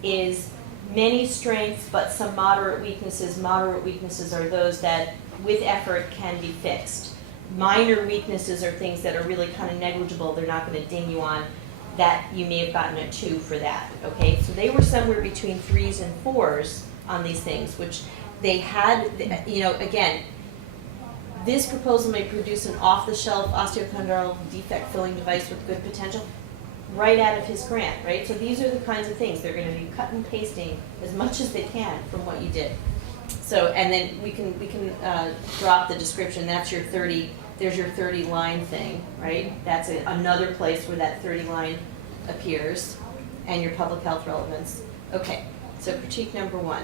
is many strengths but some moderate weaknesses. Moderate weaknesses are those that, with effort, can be fixed. Minor weaknesses are things that are really kind of negligible. They're not going to ding you on. That you may have gotten a 2 for that. Okay, so they were somewhere between 3s and 4s on these things, which they had. Again. This proposal may produce an off-the-shelf osteochondral defect filling device with good potential right out of his grant, right? So these are the kinds of things. They're going to be cut and pasting as much as they can from what you did. So, and then we can drop the description. That's your 30, there's your 30-line thing, right? That's another place where that 30 line appears and your public health relevance. Okay, so critique number 1.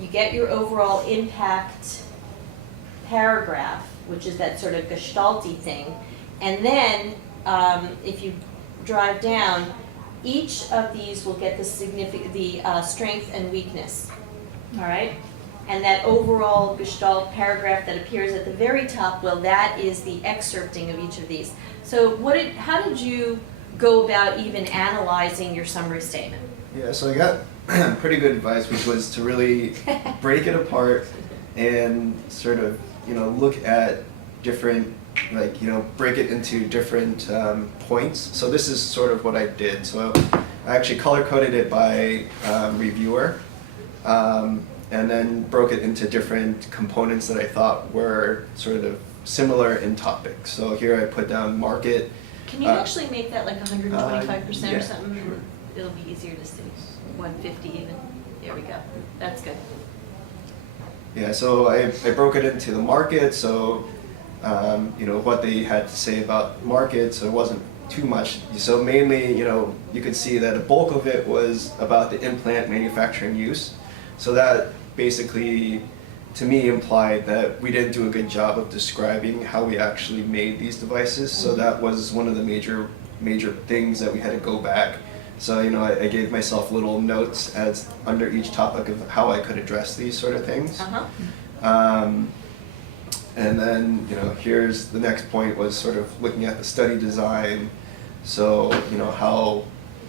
You get your overall impact paragraph, which is that sort of gestalt-y thing, and then if you drive down, each of these will get the strength and weakness. All right, and that overall gestalt paragraph that appears at the very top, well, that is the excerpting of each of these. So how did you go about even analyzing your summary statement? Yeah, so I got pretty good advice, which was to really break it apart and sort of, look at different, break it into different points. So this is sort of what I did. So I actually color-coded it by reviewer and then broke it into different components that I thought were sort of similar in topic. So here I put down market. Can you actually make that like 125% yeah, or something? sure. It'll be easier to see. 150 even. There we go. That's good. Yeah, so I broke it into the market, so what they had to say about market, so it wasn't too much. So mainly, you could see that a bulk of it was about the implant manufacturing use. So that basically, to me, implied that we didn't do a good job of describing how we actually made these devices. So that was one of the major things that we had to go back. So, I gave myself little notes as under each topic of how I could address these sort of things. And then, here's the next point was sort of looking at the study design. So,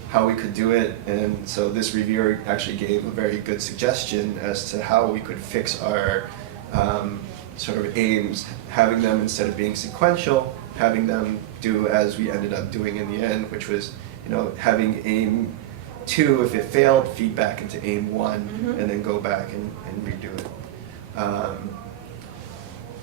how we could do it. And so this reviewer actually gave a very good suggestion as to how we could fix our sort of aims, having them, instead of being sequential, having them do as we ended up doing in the end, which was having aim 2, if it failed, feed back into aim 1, and then go back and redo it.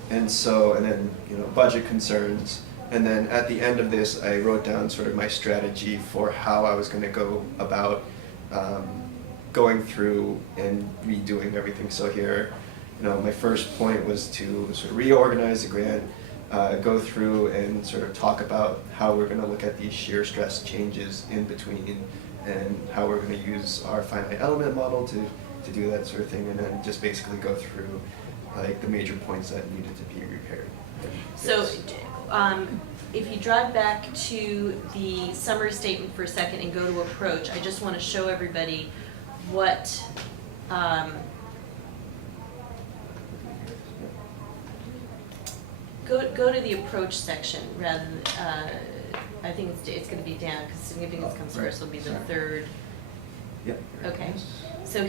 And then, budget concerns. And then at the end of this, I wrote down sort of my strategy for how I was going to go about going through and redoing everything. So here, my first point was to sort of reorganize the grant, go through and sort of talk about how we're going to look at these shear stress changes in between, and how we're going to use our finite element model to do that sort of thing, and then just basically go through like the major points that needed to be repaired. So if you drive back to the summary statement for a second and go to approach, I just want to show everybody what go to the approach section rather than, I think it's going to be down because significance comes first, will be the third. Yep. Okay, so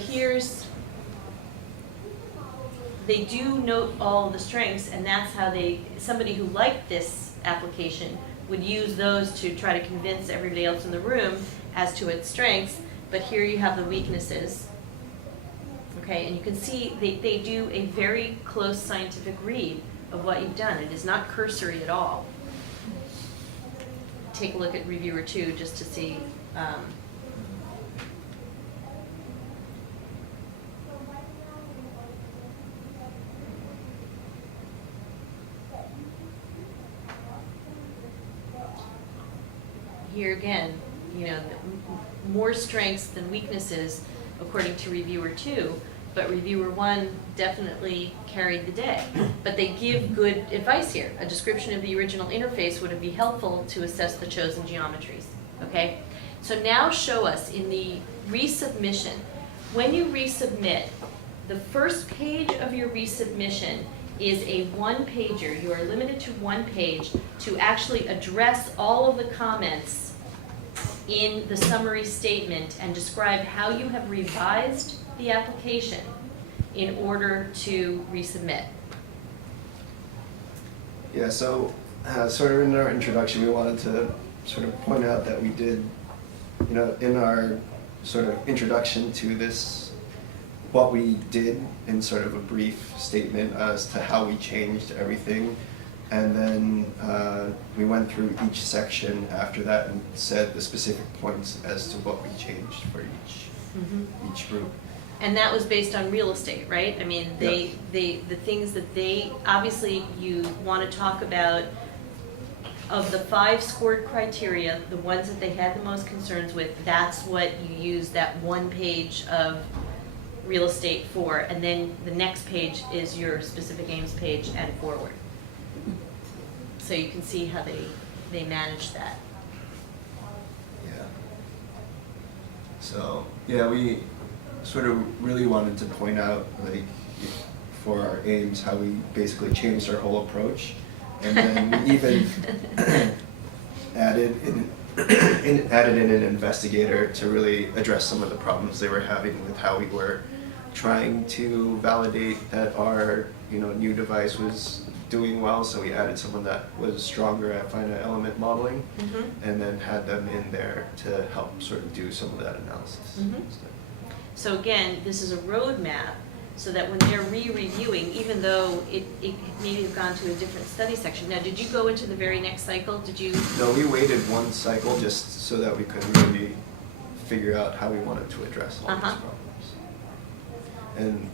they do note all the strengths, and that's how somebody who liked this application would use those to try to convince everybody else in the room as to its strengths, but here you have the weaknesses. Okay, and you can see they do a very close scientific read of what you've done. It is not cursory at all. Take a look at reviewer 2 just to see. Here again, more strengths than weaknesses according to reviewer 2, but reviewer 1 definitely carried the day. But they give good advice here. A description of the original interface would be helpful to assess the chosen geometries. Okay? So now show us in the resubmission. When you resubmit, the first page of your resubmission is a one-pager. You are limited to one page to actually address all of the comments in the summary statement and describe how you have revised the application in order to resubmit. Yeah, so sort of in our introduction, we wanted to sort of point out that we did, in our sort of introduction to this, what we did in sort of a brief statement as to how we changed everything. And then we went through each section after that and said the specific points as to what we changed for each group. And that was based on real estate, right? I mean, the things that obviously you want to talk about, of the 5 scored criteria, the ones that they had the most concerns with, that's what you use that one page of real estate for, and then the next page is your specific aims page and forward. So you can see how they manage that. Yeah. So, yeah, we sort of really wanted to point out, like, for our aims, how we basically changed our whole approach. And then we even added in an investigator to really address some of the problems they were having with how we were trying to validate that our new device was doing well. So we added someone that was stronger at finite element modeling, and then had them in there to help sort of do some of that analysis. So again, this is a roadmap so that when they're re-reviewing, even though it maybe have gone to a different study section. Now, did you go into the very next cycle? Did you? No, we waited one cycle just so that we could really figure out how we wanted to address all these problems. And,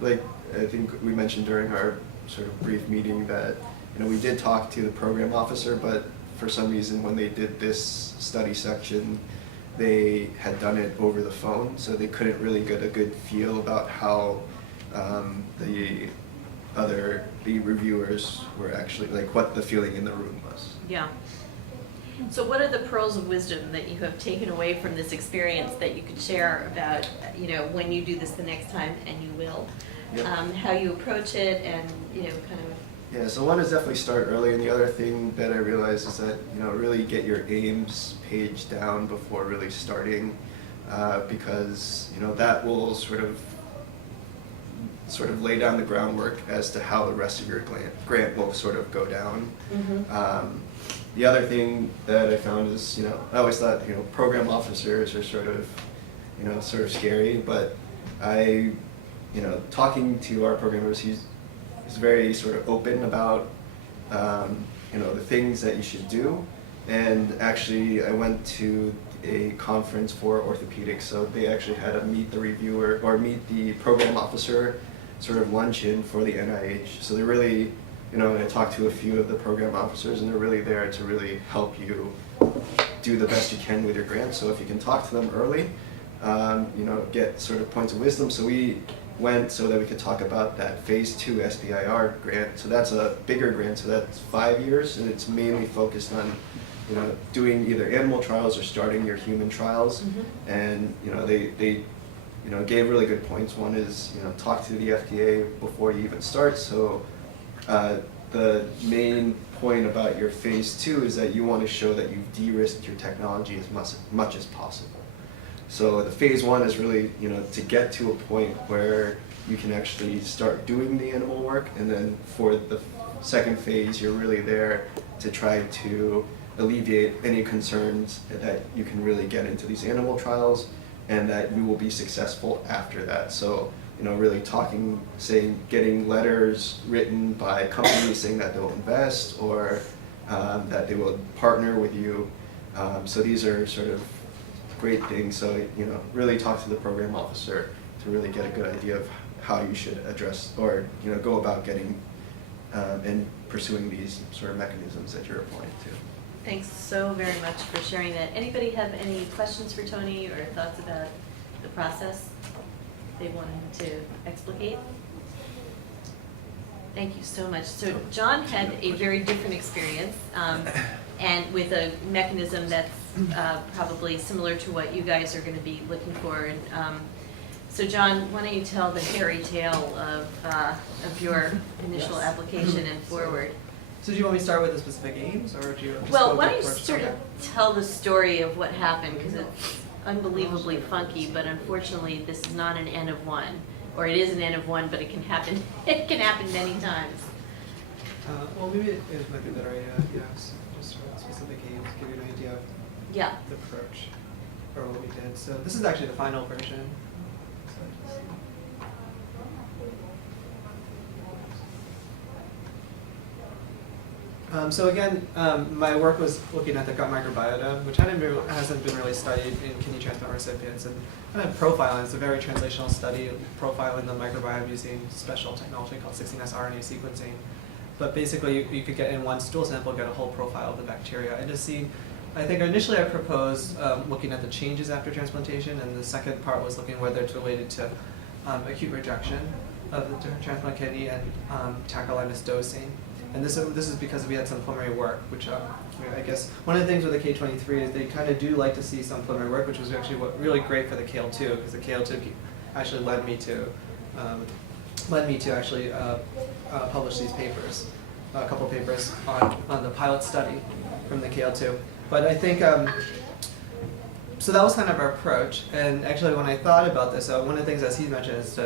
like I think we mentioned during our sort of brief meeting that, we did talk to the program officer, but for some reason when they did this study section, they had done it over the phone, so they couldn't really get a good feel about how the reviewers were actually, like, what the feeling in the room was. Yeah. So what are the pearls of wisdom that you have taken away from this experience that you could share about, when you do this the next time, and you will, how you approach it, and, kind of. Yeah, so one is definitely start early, and the other thing that I realized is that, really get your aims page down before really starting, because, that will sort of lay down the groundwork as to how the rest of your grant will sort of go down. The other thing that I found is, I always thought, program officers are sort of scary, but talking to our programmers, he's very sort of open about, the things that you should do, And actually, I went to a conference for orthopedics, so they actually had a meet the reviewer or meet the program officer sort of luncheon for the NIH. So they're really, you know, I talked to a few of the program officers, and they're really there to really help you do the best you can with your grant. So if you can talk to them early, you know, get sort of points of wisdom. So we went so that we could talk about that phase 2 SBIR grant. So that's a bigger grant, so that's 5 years, and it's mainly focused on, you know, doing either animal trials or starting your human trials. And you know, they you know, gave really good points. One is, you know, talk to the FDA before you even start. So the main point about your phase 2 is that you want to show that you've de-risked your technology as much as possible. So the phase 1 is really, you know, to get to a point where you can actually start doing the animal work, and then for the second phase, you're really there to try to alleviate any concerns that you can really get into these animal trials, and that you will be successful after that. So, you know, really talking, saying, getting letters written by companies saying that they'll invest or that they will partner with you. So these are sort of great things. So, you know, really talk to the program officer to really get a good idea of how you should address or, you know, go about getting and pursuing these sort of mechanisms that you're applying to. Thanks so very much for sharing that. Anybody have any questions for Tony or thoughts about the process they wanted to explicate? Thank you so much. So John had a very different experience, and with a mechanism that's probably similar to what you guys are going to be looking for. And so John, why don't you tell the hairy tale of your initial application and forward? So do you want me to start with the specific aims, or do you just Well, go why to don't you first? sort of Okay. tell the story of what happened, because it's unbelievably funky, but unfortunately this is not an N of 1, or it is an N of 1, but it can happen. It can happen many times. Well, maybe it might be a better idea, yeah, so just start with specific aims, give you an idea of Yeah. the approach, or what we did. So this is actually the final version. So just- So again, my work was looking at the gut microbiota, which hasn't been really studied in kidney transplant recipients, and kind of profiling. It's a very translational study of profiling the microbiome using special technology called 16S RNA sequencing. But basically, you could get in one stool sample, get a whole profile of the bacteria, and to see. I think initially I proposed looking at the changes after transplantation, and the second part was looking whether it's related to acute rejection of the transplant kidney and tacrolimus dosing. And this is because we had some preliminary work, which I guess one of the things with the K23 is they kind of do like to see some preliminary work, which was actually really great for the KL2, because the KL2 actually led me to actually publish these papers, a couple papers on the pilot study from the KL2. But I think, so that was kind of our approach. And actually when I thought about this, one of the things, as he mentioned, is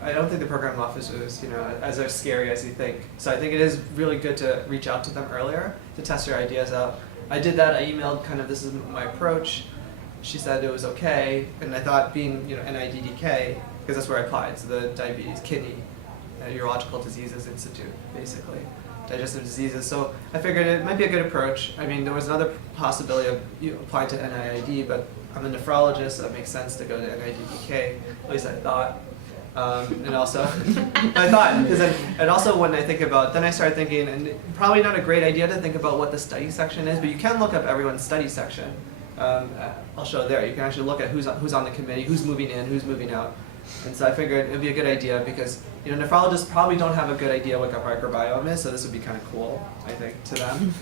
I don't think the program officers, you know, as scary as you think. So I think it is really good to reach out to them earlier to test your ideas out. I did that. I emailed kind of, this is my approach. She said it was okay, and I thought being, you know, NIDDK, because that's where I applied, so the Diabetes Kidney Urological Diseases Institute, basically, digestive diseases. So I figured it might be a good approach. I mean, there was another possibility of applying to NIID, but I'm a nephrologist, so it makes sense to go to NIDDK. At least I thought. And also, I thought, and also when I think about, then I started thinking, and probably not a great idea to think about what the study section is, but you can look up everyone's study section. I'll show there. You can actually look at who's on the committee, who's moving in, who's moving out. And so I figured it'd be a good idea because, you know, nephrologists probably don't have a good idea what gut microbiome is, so this would be kind of cool, I think, to them.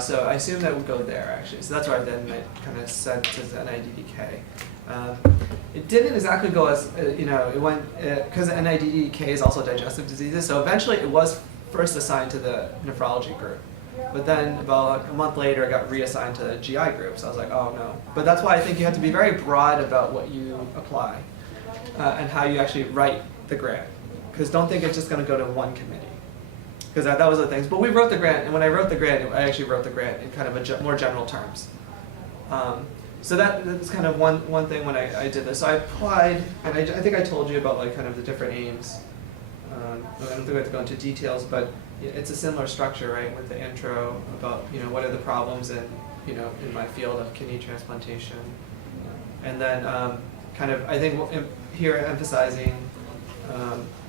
So I assume that would go there, actually. So that's where I then kind of said to the NIDDK. It didn't exactly go as, you know, it went, because NIDDK is also digestive diseases, so eventually it was first assigned to the nephrology group. But then about a month later, it got reassigned to the GI group, so I was like, oh no. But that's why I think you have to be very broad about what you apply and how you actually write the grant. Because don't think it's just going to go to one committee. Because that was the things. But we wrote the grant, and when I wrote the grant, I actually wrote the grant in kind of more general terms. So that's kind of one thing when I did this. So I applied, and I think I told you about like kind of the different aims. I don't think I have to go into details, but it's a similar structure, right, with the intro about, what are the problems in, in my field of kidney transplantation. And then kind of, I think here emphasizing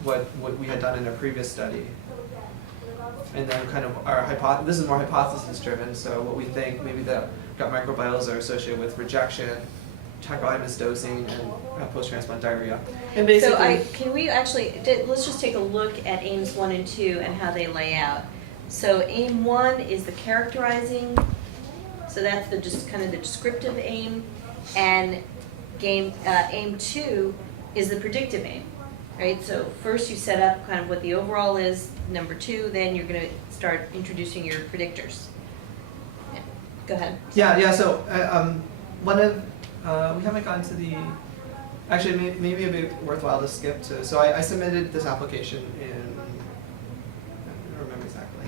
what we had done in a previous study. And then kind of this is more hypothesis driven, so what we think maybe the gut microbiomes are associated with rejection, tacrolimus dosing, and post-transplant diarrhea. And basically, can we actually, let's just take a look at aims 1 and 2 and how they lay out. So aim 1 is the characterizing, so that's just kind of the descriptive aim, and aim 2 is the predictive aim, right? So first you set up kind of what the overall is, number 2, then you're going to start introducing your predictors. Yeah. Go ahead. Yeah, so one of, we haven't gotten to the, actually maybe it'd be worthwhile to skip to, so I submitted this application in, I don't remember exactly.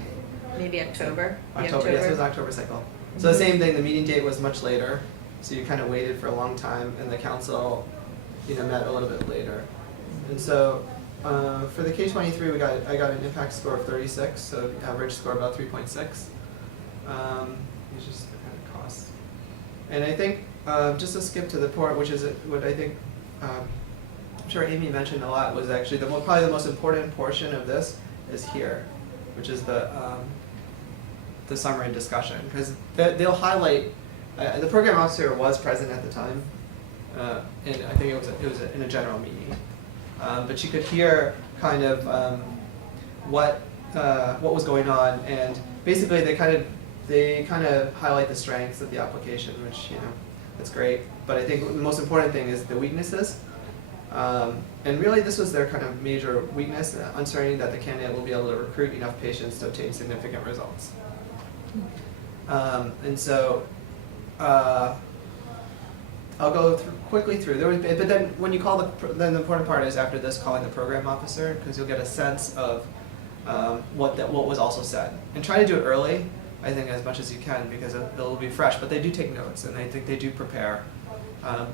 Maybe October? October, yes, it was October cycle. So the same thing, the meeting date was much later, so you kind of waited for a long time, and the council, met a little bit later. And so for the K23, I got an impact score of 36, so average score about 3.6. It's just the kind of costs. And I think, just to skip to the part, which is what I think, I'm sure Amy mentioned a lot, was actually probably the most important portion of this is here, which is the summary discussion, because they'll highlight. The program officer was present at the time, and I think it was in a general meeting, but she could hear kind of what was going on, and basically they kind of highlight the strengths of the application, which that's great. But I think the most important thing is the weaknesses, and really this was their kind of major weakness, uncertainty that the candidate will be able to recruit enough patients to obtain significant results. And so I'll go quickly through. But then when you call then the important part is after this calling the program officer, because you'll get a sense of what was also said, and try to do it early. I think as much as you can, because it'll be fresh. But they do take notes, and I think they do prepare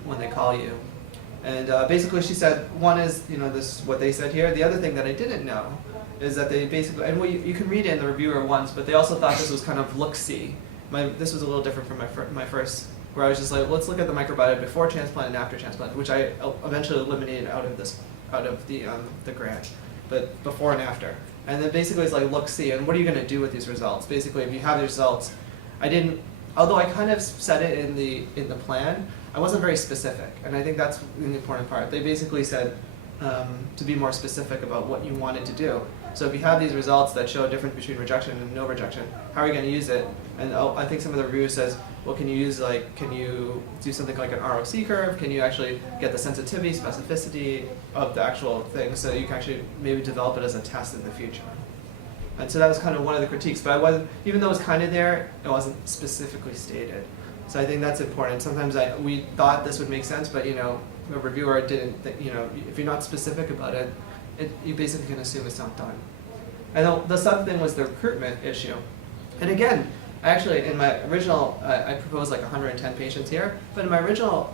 when they call you. And basically, she said one is this is what they said here. The other thing that I didn't know is that they basically, and you can read it in the reviewer once, but they also thought this was kind of look-see. This was a little different from my first, where I was just like, let's look at the microbiota before transplant and after transplant, which I eventually eliminated out of the grant, but before and after. And then basically it's like, look, see, and what are you going to do with these results? Basically, if you have the results, although I kind of said it in the plan, I wasn't very specific, and I think that's the important part. They basically said to be more specific about what you wanted to do. So if you have these results that show a difference between rejection and no rejection, how are you going to use it? And I think some of the review says, well, can you do something like an ROC curve? Can you actually get the sensitivity, specificity of the actual thing, so you can actually maybe develop it as a test in the future? And so that was kind of one of the critiques, but even though it was kind of there, it wasn't specifically stated. So I think that's important. Sometimes we thought this would make sense, but a reviewer didn't think, if you're not specific about it, you basically can assume it's not done. And the second thing was the recruitment issue. And again, actually, in my original, I proposed like 110 patients here, but in my original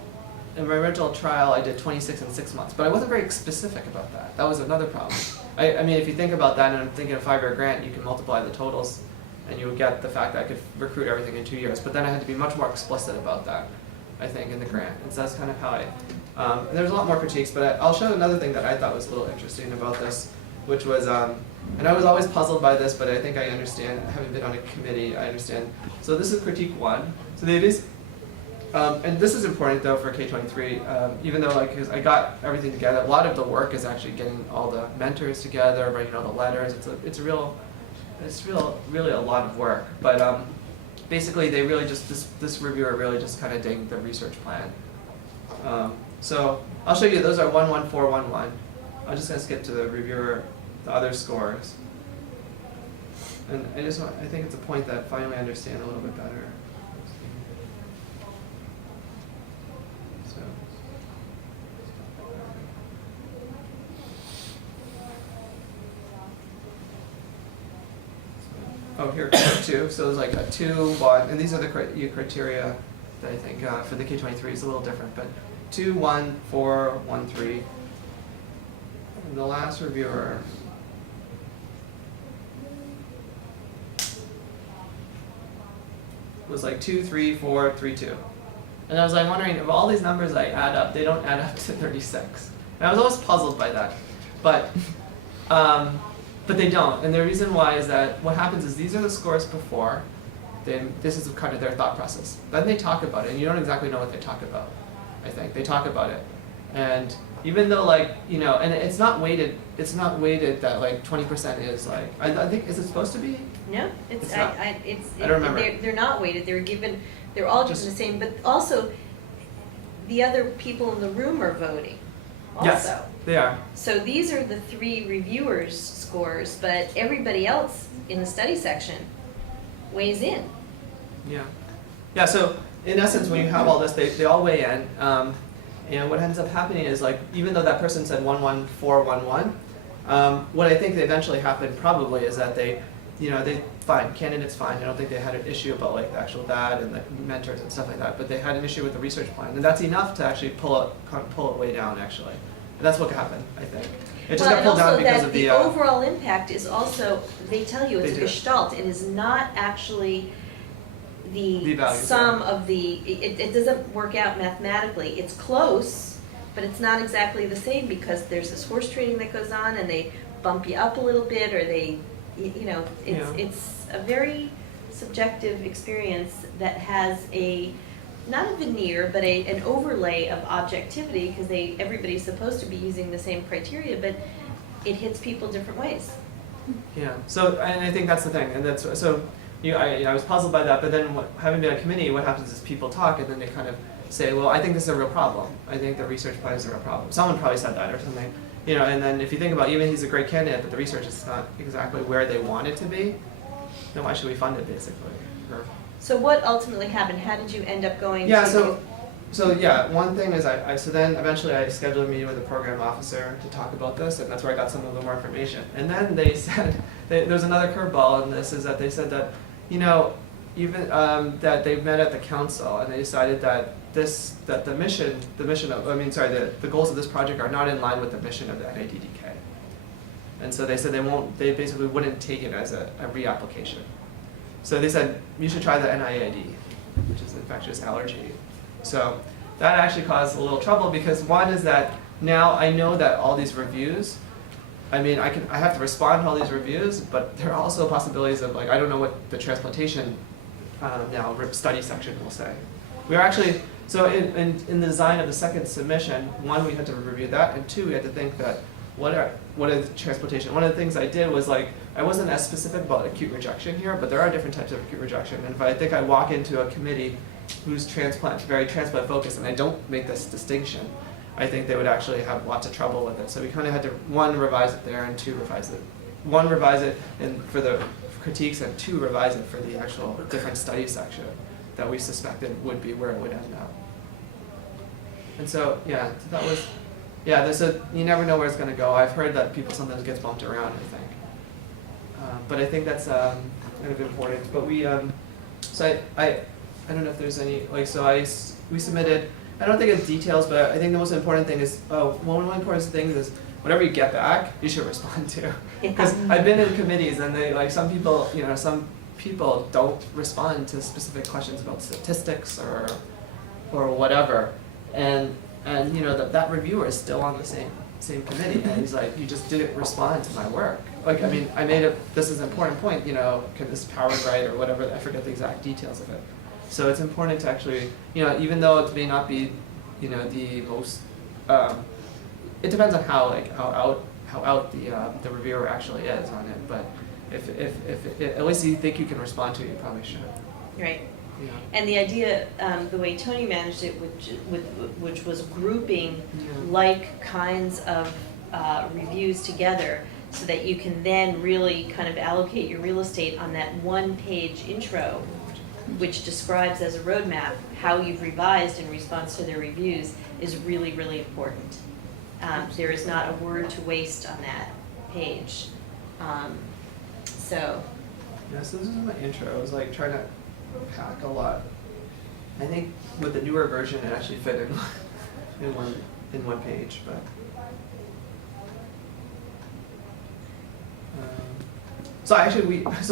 trial, I did 26 in 6 months. But I wasn't very specific about that. That was another problem. I mean, if you think about that, and I'm thinking a 5-year grant, you can multiply the totals, and you would get the fact that I could recruit everything in 2 years. But then I had to be much more explicit about that, I think, in the grant. And so that's kind of how and there's a lot more critiques, but I'll show another thing that I thought was a little interesting about this, which was, and I was always puzzled by this, but I think I understand, having been on a committee, I understand. So this is critique 1. So it is, and this is important though for K23, even though because I got everything together, a lot of the work is actually getting all the mentors together, writing all the letters. It's really a lot of work. But basically, they really just this reviewer really just kind of dinged the research plan. So I'll show you. Those are 1, 1, 4, 1, 1. I'm just going to skip to the reviewer, the other scores. And I think it's a point that finally I understand a little bit better. Oh, here, 2. So there's like a 2, 1, and these are the criteria that I think for the K23 is a little different. But 2, 1, 4, 1, 3. And the last reviewer was like 2, 3, 4, 3, 2. And I was like wondering, if all these numbers I add up, they don't add up to 36. And I was always puzzled by that. But they don't. And the reason why is that what happens is these are the scores before. Then this is kind of their thought process. Then they talk about it, and you don't exactly know what they talk about. I think they talk about it, and even though like and it's not weighted. It's not weighted that like 20% is like I think is it supposed to be? No, it's not. I don't remember. They're not weighted. They're all given the same, but also the other people in the room are voting. Also. Yes, they are. So these are the 3 reviewers' scores, but everybody else in the study section weighs in. Yeah. Yeah, so in essence, when you have all this, they all weigh in. And what ends up happening is, like, even though that person said 11411, what I think eventually happened probably is that they fine, candidates fine. I don't think they had an issue about like the actual that and the mentors and stuff like that, but they had an issue with the research plan. And that's enough to actually pull it way down, actually. And that's what happened, I think. It just got pulled down because of the overall impact is also, they tell you it's They do. gestalt. It is not actually the values, sum of the, it doesn't work out mathematically. It's close, but it's not exactly the same because there's this horse trading that goes on and they bump you up a little bit, or they, it's a very subjective experience that has not a veneer, but an overlay of objectivity, because everybody's supposed to be using the same criteria, but it hits people different ways. Yeah. So, and I think that's the thing, and that's so. I was puzzled by that, but then having been on a committee, what happens is people talk, and then they kind of say, well, I think this is a real problem. I think the research plan is a real problem. Someone probably said that or something, and then if you think about even he's a great candidate, but the research is not exactly where they want it to be, then why should we fund it, basically? So what ultimately happened? How did you end up going Yeah, to... So one thing is so then eventually I scheduled a meeting with the program officer to talk about this, and that's where I got some of the more information. And then they said, there's another curveball in this, is that they said that, even that they met at the council and they decided that the goals of this project are not in line with the mission of the NIDDK. And so they said they basically wouldn't take it as a reapplication. So they said, you should try the NIAID, which is infectious allergy. So that actually caused a little trouble, because one is that now I know that all these reviews, I have to respond to all these reviews, but there are also possibilities of, like, I don't know what the transplantation study section will say. We are actually, so in the design of the second submission, 1, we had to review that, and 2, we had to think that what is transplantation? One of the things I did was, like, I wasn't as specific about acute rejection here, but there are different types of acute rejection. And if I think I walk into a committee who's very transplant focused, and I don't make this distinction, I think they would actually have lots of trouble with it. So we kind of had to, 1, revise it there, and 2, revise it. 1, revise it for the critiques, and 2, revise it for the actual different study section that we suspected would be where it would end up. And so, yeah, so that was, you never know where it's going to go. I've heard that people sometimes get bumped around, I think. But I think that's kind of important. But we, so I don't know if there's any, like, so we submitted, I don't think it's details, but I think the most important thing is, one of the most important things is whatever you get back, you should respond to. Because I've been in committees and they, like, some people don't respond to specific questions about statistics or whatever. And that reviewer is still on the same committee, and he's like, you just didn't respond to my work. Like, I made this is an important point, can this powered right or whatever, I forget the exact details of it. So it's important to actually, even though it may not be, the most, it depends on how out the reviewer actually is on it, but if at least you think you can respond to it, you probably should. Right. Yeah. And the idea, the way Tony managed it, which was grouping like kinds of reviews together, so that you can then really kind of allocate your real estate on that 1-page intro, which describes as a roadmap how you've revised in response to their reviews, is really, really important. There is not a word to waste on that page. So this is my intro. I was like trying to pack a lot. I think with the newer version, it actually fit in one page, but. So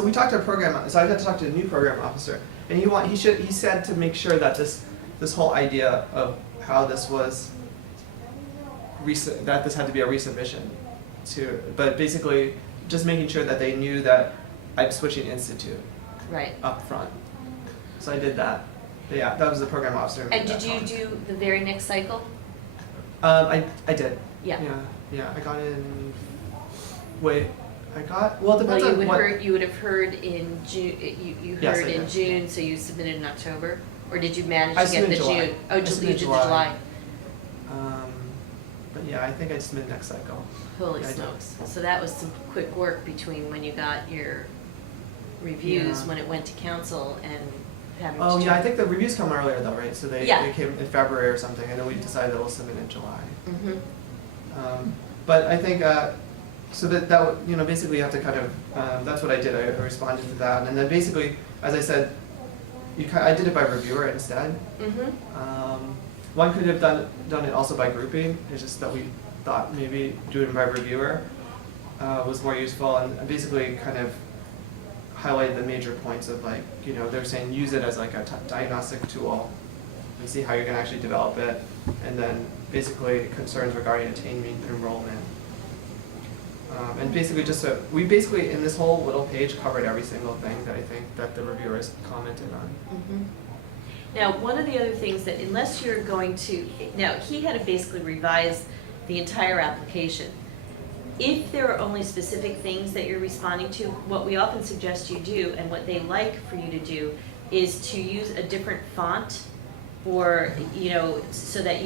we talked to a program. So I got to talk to a new program officer, And he said to make sure that this whole idea of how this was, that this had to be a resubmission but basically just making sure that they knew that I'm switching institute Right. up front. So I did that. Yeah, that was the program officer. And did you do the very next cycle? I did. Yeah. Yeah, I got in, well, it depends on what. You would have heard in June, you Yes, heard I in did. June, so you submitted in October? Or did you manage I to get the submitted June? July. Oh, I you did submitted the July. July. But yeah, I think I submitted next cycle. Holy Yeah, I did. smokes. So that was some quick work between when you got your reviews, Yeah. when it went to council and having to. Oh yeah, I think the reviews come earlier though, right? So they Yeah. came in February or something, and then we decided that we'll submit in July. Mm-hmm. But I think, so that basically you have to kind of, that's what I did. I responded to that, and then basically, as I said, I did it by reviewer instead. Mm-hmm. One could have done it also by grouping. It's just that we thought maybe doing it by reviewer was more useful, and basically kind of highlighted the major points of like, they're saying use it as like a diagnostic tool and see how you're going to actually develop it, and then basically concerns regarding attainment and enrollment. And basically we basically in this whole little page covered every single thing that I think that the reviewers commented on. Mm-hmm. Now, one of the other things that unless you're going to, now he had to basically revise the entire application. If there are only specific things that you're responding to, what we often suggest you do and what they like for you to do is to use a different font, or so that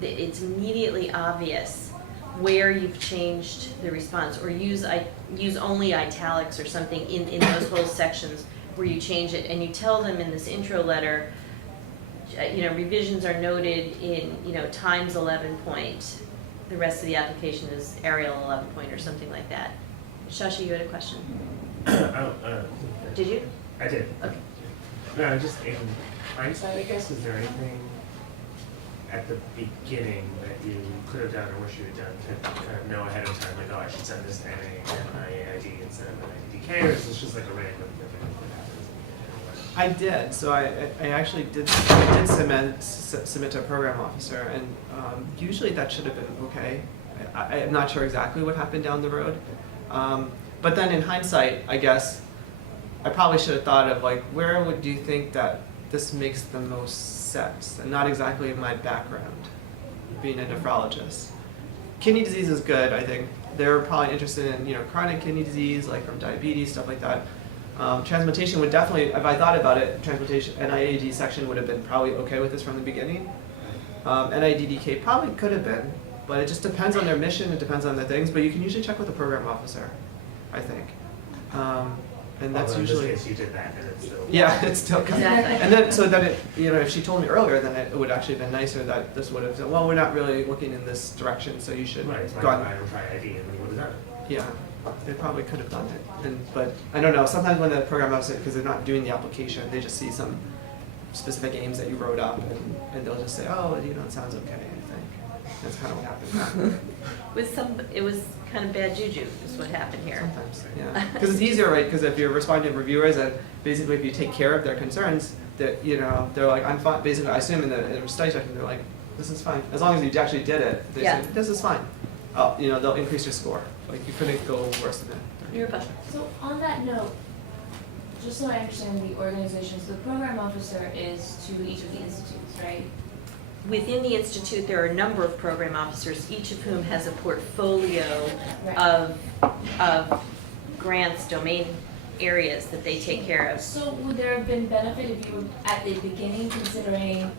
it's immediately obvious where you've changed the response, or use only italics or something in those whole sections where you change it, and you tell them in this intro letter, revisions are noted in times 11 point. The rest of the application is Arial 11 point or something like that. Shashi, you had a question? Did you? I did. Okay. No, just in hindsight, I guess, is there anything at the beginning that you could have done or wish you had done to kind of know ahead of time, like, oh, I should send this to NIAID instead of NIDDK, or is this just like a random thing that happens? I did. So I actually did submit to a program officer, and usually that should have been okay. I'm not sure exactly what happened down the road, but then in hindsight, I guess I probably should have thought of like, where would you think that this makes the most sense, and not exactly in my background, being a nephrologist. Kidney disease is good. I think they're probably interested in chronic kidney disease, like from diabetes, stuff like that. Transplantation would definitely, if I thought about it, transplantation, NIAID section would have been probably okay with this from the beginning. NIDDK probably could have been, but it just depends on their mission, it depends on the things, but you can usually check with the program officer, I think. And that's Although usually. In this case, you did that, and it's still. Yeah, it's still kind of. Exactly. And then, so then it, if she told me earlier, then it would actually have been nicer that this would have said, well, we're not really looking in this direction, so you should Right, it's go on. I don't try ID, and we would have done it. Yeah, they probably could have done it, but I don't know. Sometimes when the program officer, because they're not doing the application, they just see some specific aims that you wrote up, and they'll just say, oh, it sounds okay. I think that's kind of what happened. It was kind of bad juju is what happened here. Sometimes, yeah, because it's easier, right? Because if you're responding to reviewers, and basically if you take care of their concerns, that they're like, I'm fine. Basically, I assume in the study section, they're like, this is fine as long as you actually did it. They say, this is fine. They'll increase your score. Like you couldn't go worse than that. Your question. So on that note, just so I understand the organization, so the program officer is to each of the institutes, right? Within the institute, there are a number of program officers, each of whom has a portfolio of grants, domain areas that they take care of. So would there have been benefit if you were at the beginning considering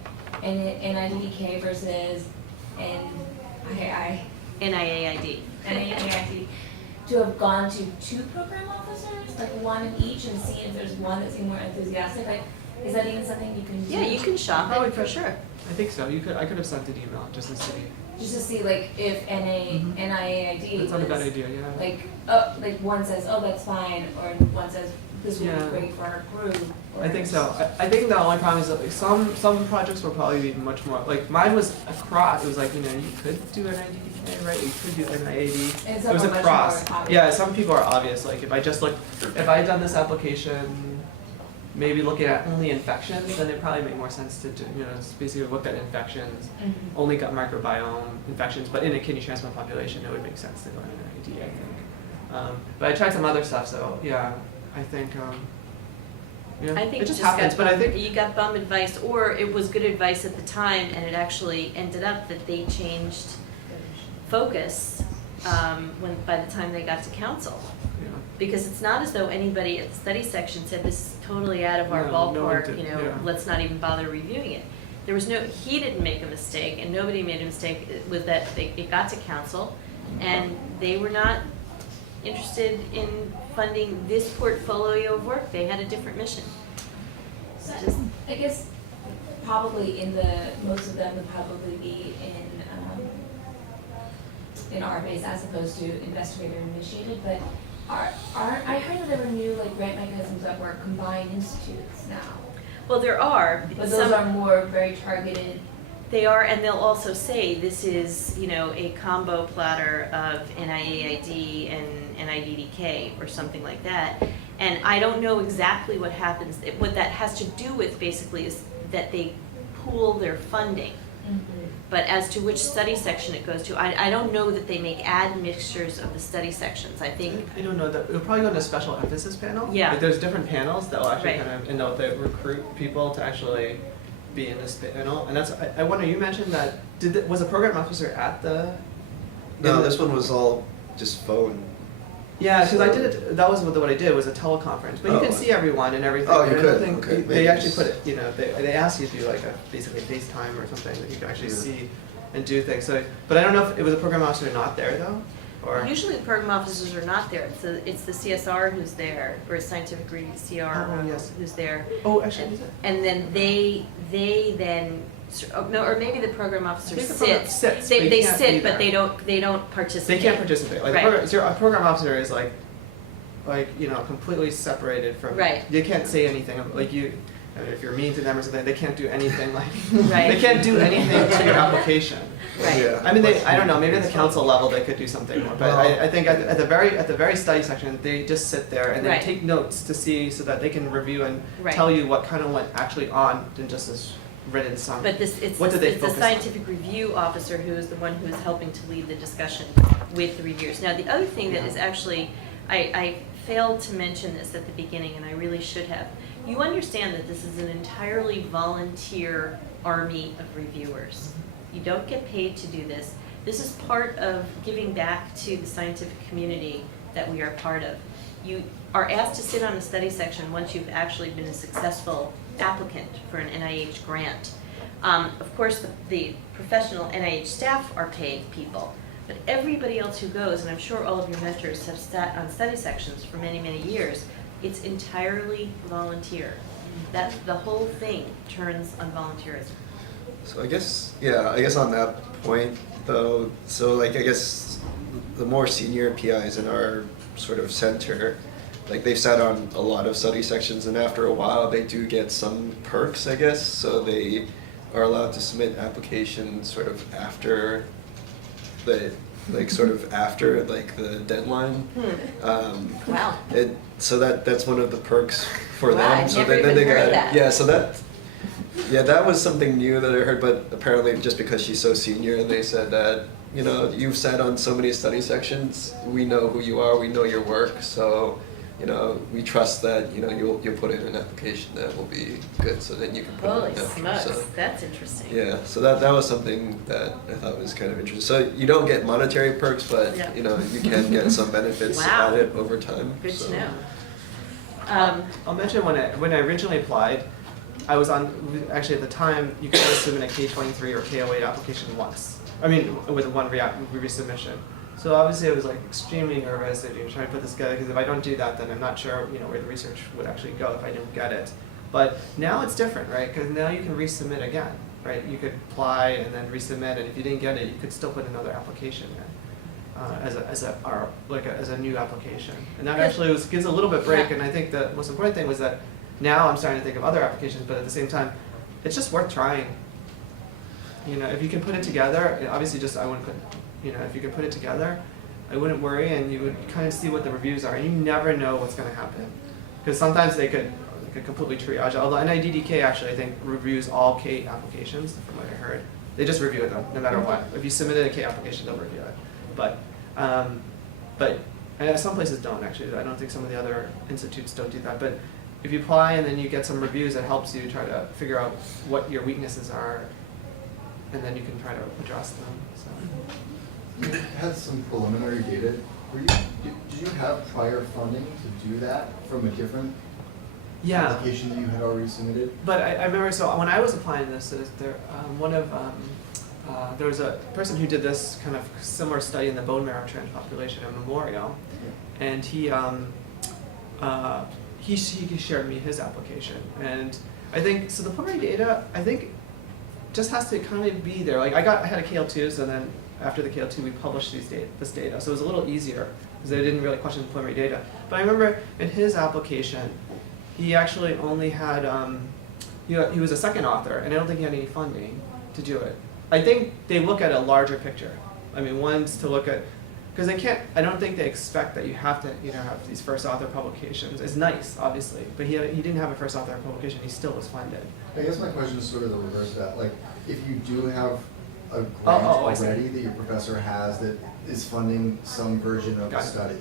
NIDDK versus NIAID to have gone to two program officers, like one in each, and see if there's one that seemed more enthusiastic? Like, is that even something you can do? Yeah, you can shop Probably it for sure. I think so. I could have sent an email just to see. Just to see, like, if NIAID That's not a bad idea, yeah. Like one says, oh, that's fine, or one says, this would be great for our crew. I think so. I think the only problem is that like, some projects will probably be much more, like mine was across, it was like, you could do an NIDDK, right? You could do NIAID. And It was some are across. much more obvious. Yeah, some people are obvious. Like if I had done this application maybe looking at only infections, then it probably make more sense to do, basically look at infections, only gut microbiome infections, but in a kidney transplant population, it would make sense to go in NID, I think. But I tried some other stuff, so yeah, I think, I think it just happens, but I think you got bum advice, or it was good advice at the time, and it actually ended up that they changed focus by the time they got to council. Because it's not as though anybody at the study section said this is totally out of our ballpark, let's not even bother reviewing it. There was he didn't make a mistake, and nobody made a mistake. It was that it got to council, and they were not interested in funding this portfolio of work. They had a different mission. So I guess probably most of them would probably be in our base as opposed to investigator initiated, but I heard that there were new grant mechanisms that were combined institutes now. Well, there are. But those are more very targeted. They are, and they'll also say this is, a combo platter of NIAID and NIDDK or something like that. And I don't know exactly what happens. What that has to do with basically is that they pool their funding. But as to which study section it goes to, I don't know that they make admixtures of the study sections. I think I don't know that it'll probably go to a special emphasis panel. Yeah. Like there's different panels that will actually Right. kind of, and they'll recruit people to actually be in this panel. And that's, I wonder, you mentioned that, was a program officer at the? No, this one was all just phone. Yeah, because I did it, that was what I did, was a teleconference. But you can see everyone and everything. Oh, you and I could, think okay. they actually put it, they asked you to do like basically FaceTime or something that you could actually see and do things. So, but I don't know if it was a program officer not there though, or? usually the program officers are not there. It's the CSR who's there, or scientific reading CR who's there. Oh, actually, is it? And then they then. No, or maybe the program officer I think the program sits. sits, They but can't sit, be but there. they don't participate. They can't participate. Like Right. a program officer is like completely separated from. Right. They can't say anything. Like you, I mean, if you're mean to them or something, they can't do anything. Like Right. they can't do anything to your application. Right. Yeah. I mean, I don't know. Maybe at the council level they could do something more. But I think at the very study section, they just sit there and they Right. take notes to see so that they can review and Right. tell you what kind of went actually on than just this written summary. But it's What did they the focus on? scientific review officer who is the one who is helping to lead the discussion with the reviewers. Now, the other thing that is actually, I failed to mention this at the beginning, and I really should have. You understand that this is an entirely volunteer army of reviewers. You don't get paid to do this. This is part of giving back to the scientific community that we are part of. You are asked to sit on the study section once you've actually been a successful applicant for an NIH grant. Of course, the professional NIH staff are paid people, but everybody else who goes, and I'm sure all of your mentors have sat on study sections for many, many years, it's entirely volunteer. That the whole thing turns on volunteerism. So I guess on that point though, so I guess the more senior PIs in our sort of center, they've sat on a lot of study sections, and after a while they do get some perks, I guess. So they are allowed to submit applications sort of after the the deadline. Wow. So that's one of the perks for Wow, them. I've So never then even they heard got that. so that was something new that I heard. But apparently, just because she's so senior, they said that you've sat on so many study sections. We know who you are. We know your work. So we trust that you'll put in an application that will be good, so then you can put Holy it in after. smokes, So, that's interesting. yeah, so that was something that I thought was kind of interesting. So you don't get monetary perks, but Yeah. you can get some benefits Wow. added over time. Good so. to know. I'll mention when I originally applied, I was on, actually at the time, you could only submit a K23 or K08 application once. I mean, with one resubmission. So obviously I was extremely nervous to try to put this together, because if I don't do that, then I'm not sure where the research would actually go if I didn't get it. But now it's different, right? Because now you can resubmit again, right? You could apply and then resubmit, and if you didn't get it, you could still put another application in. As a new application, and that actually gives a little bit break. And I think the most important thing was that now I'm starting to think of other applications, but at the same time, it's just worth trying. If you can put it together, obviously I wouldn't put, if you could put it together, I wouldn't worry, and you would kind of see what the reviews are, and you never know what's going to happen, because sometimes they could can completely triage. Although NIDDK actually, I think, reviews all K applications, from what I heard. They just review them, no matter what. If you submitted a K application, they'll review it. But some places don't, actually. I don't think some of the other institutes don't do that. But if you apply and then you get some reviews, it helps you try to figure out what your weaknesses are, and then you can try to address them. So. You had some preliminary data. Did you have prior funding to do that from a different application that you had already submitted? But I remember, so when I was applying this, there there was a person who did this kind of similar study in the bone marrow transplant population at Memorial, and he shared me his application. And I think, so the preliminary data, I think, just has to kind of be there. Like I had a KL2, so then after the KL2 we published this data, so it was a little easier because they didn't really question the preliminary data. But I remember in his application, he actually only had, he was a second author, and I don't think he had any funding to do it. I think they look at a larger picture. I mean, one's to look at, because I don't think they expect that you have to, have these first author publications. It's nice, obviously, but he didn't have a first author publication, he still was funded. I guess my question is sort of the reverse of that. Like, if you do have a grant already that your professor has that is funding some version of the study,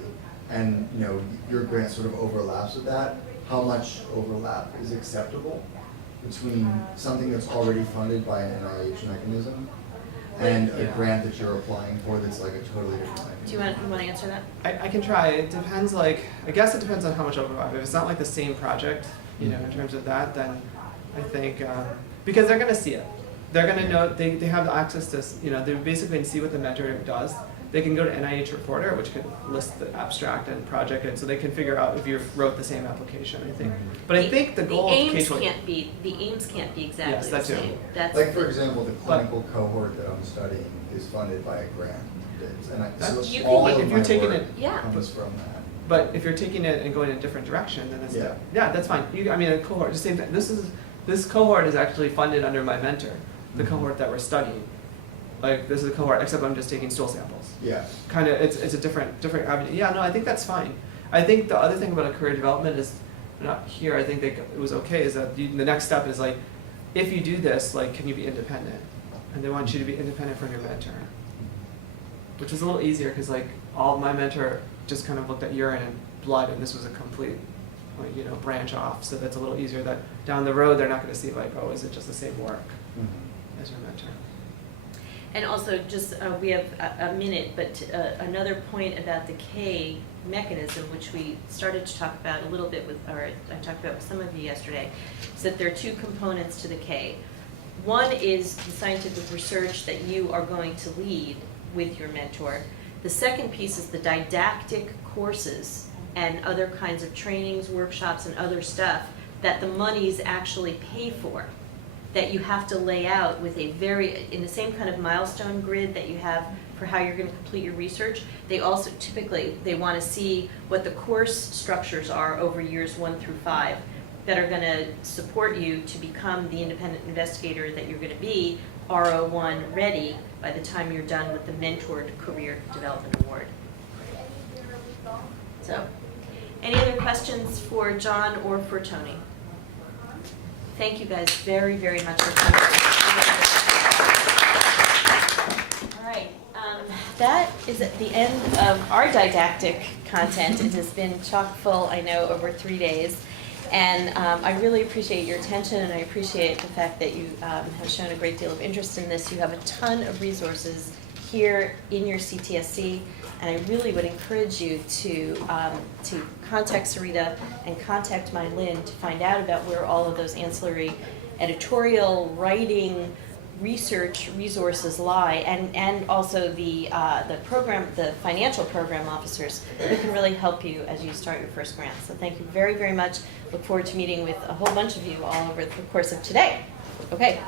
and your grant sort of overlaps with that, how much overlap is acceptable between something that's already funded by an NIH mechanism and a grant that you're applying for that's like a totally different mechanism? Do you want to answer that? I can try. It depends, I guess it depends on how much overlap. If it's not like the same project, in terms of that, then I think, because they're going to see it. They're going to know, they have access to, they basically see what the mentor does. They can go to NIH Reporter, which could list the abstract and project, and so they can figure out if you wrote the same application, I think. But I think the goal of the aims can't be exactly the same. That's like, for example, the clinical cohort that I'm studying is funded by a grant. And if you're taking it, comes from that. But if you're taking it and going in a different direction, then it's that's fine. A cohort, the same thing. This cohort is actually funded under my mentor, the cohort that we're studying. Like, this is a cohort, except I'm just taking stool samples. Yeah. Kind of, it's a different avenue. Yeah, no, I think that's fine. I think the other thing about a career development is, not here, I think it was okay, is that the next step is like, if you do this, can you be independent? And they want you to be independent from your mentor. Which was a little easier, because my mentor just kind of looked at urine and blood, and this was a complete, branch off. So that's a little easier that down the road, they're not going to see oh, is it just the same work as your mentor? And also, just we have a minute, but another point about the K mechanism, which we started to talk about a little bit I talked about with some of you yesterday, is that there are two components to the K. One is the scientific research that you are going to lead with your mentor. The second piece is the didactic courses and other kinds of trainings, workshops, and other stuff that the monies actually pay for, that you have to lay out with in the same kind of milestone grid that you have for how you're going to complete your research. They also typically, they want to see what the course structures are over years 1 through 5 that are going to support you to become the independent investigator that you're going to be, RO1 ready by the time you're done with the Mentored Career Development Award. So, any other questions for John or for Tony? Thank you guys very, very much for coming. All right, that is at the end of our didactic content. It has been chock full, I know, over 3 days. And I really appreciate your attention, and I appreciate the fact that you have shown a great deal of interest in this. You have a ton of resources here in your CTSC, and I really would encourage you to contact Sarita and contact Mylin to find out about where all of those ancillary editorial, writing, research resources lie, and also the financial program officers who can really help you as you start your first grant. So thank you very, very much. Look forward to meeting with a whole bunch of you all over the course of today. Okay,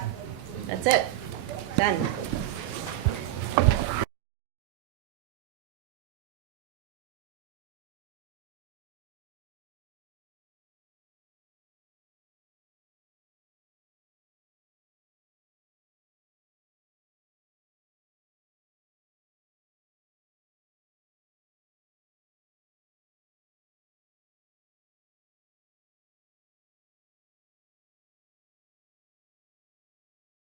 that's it. Done.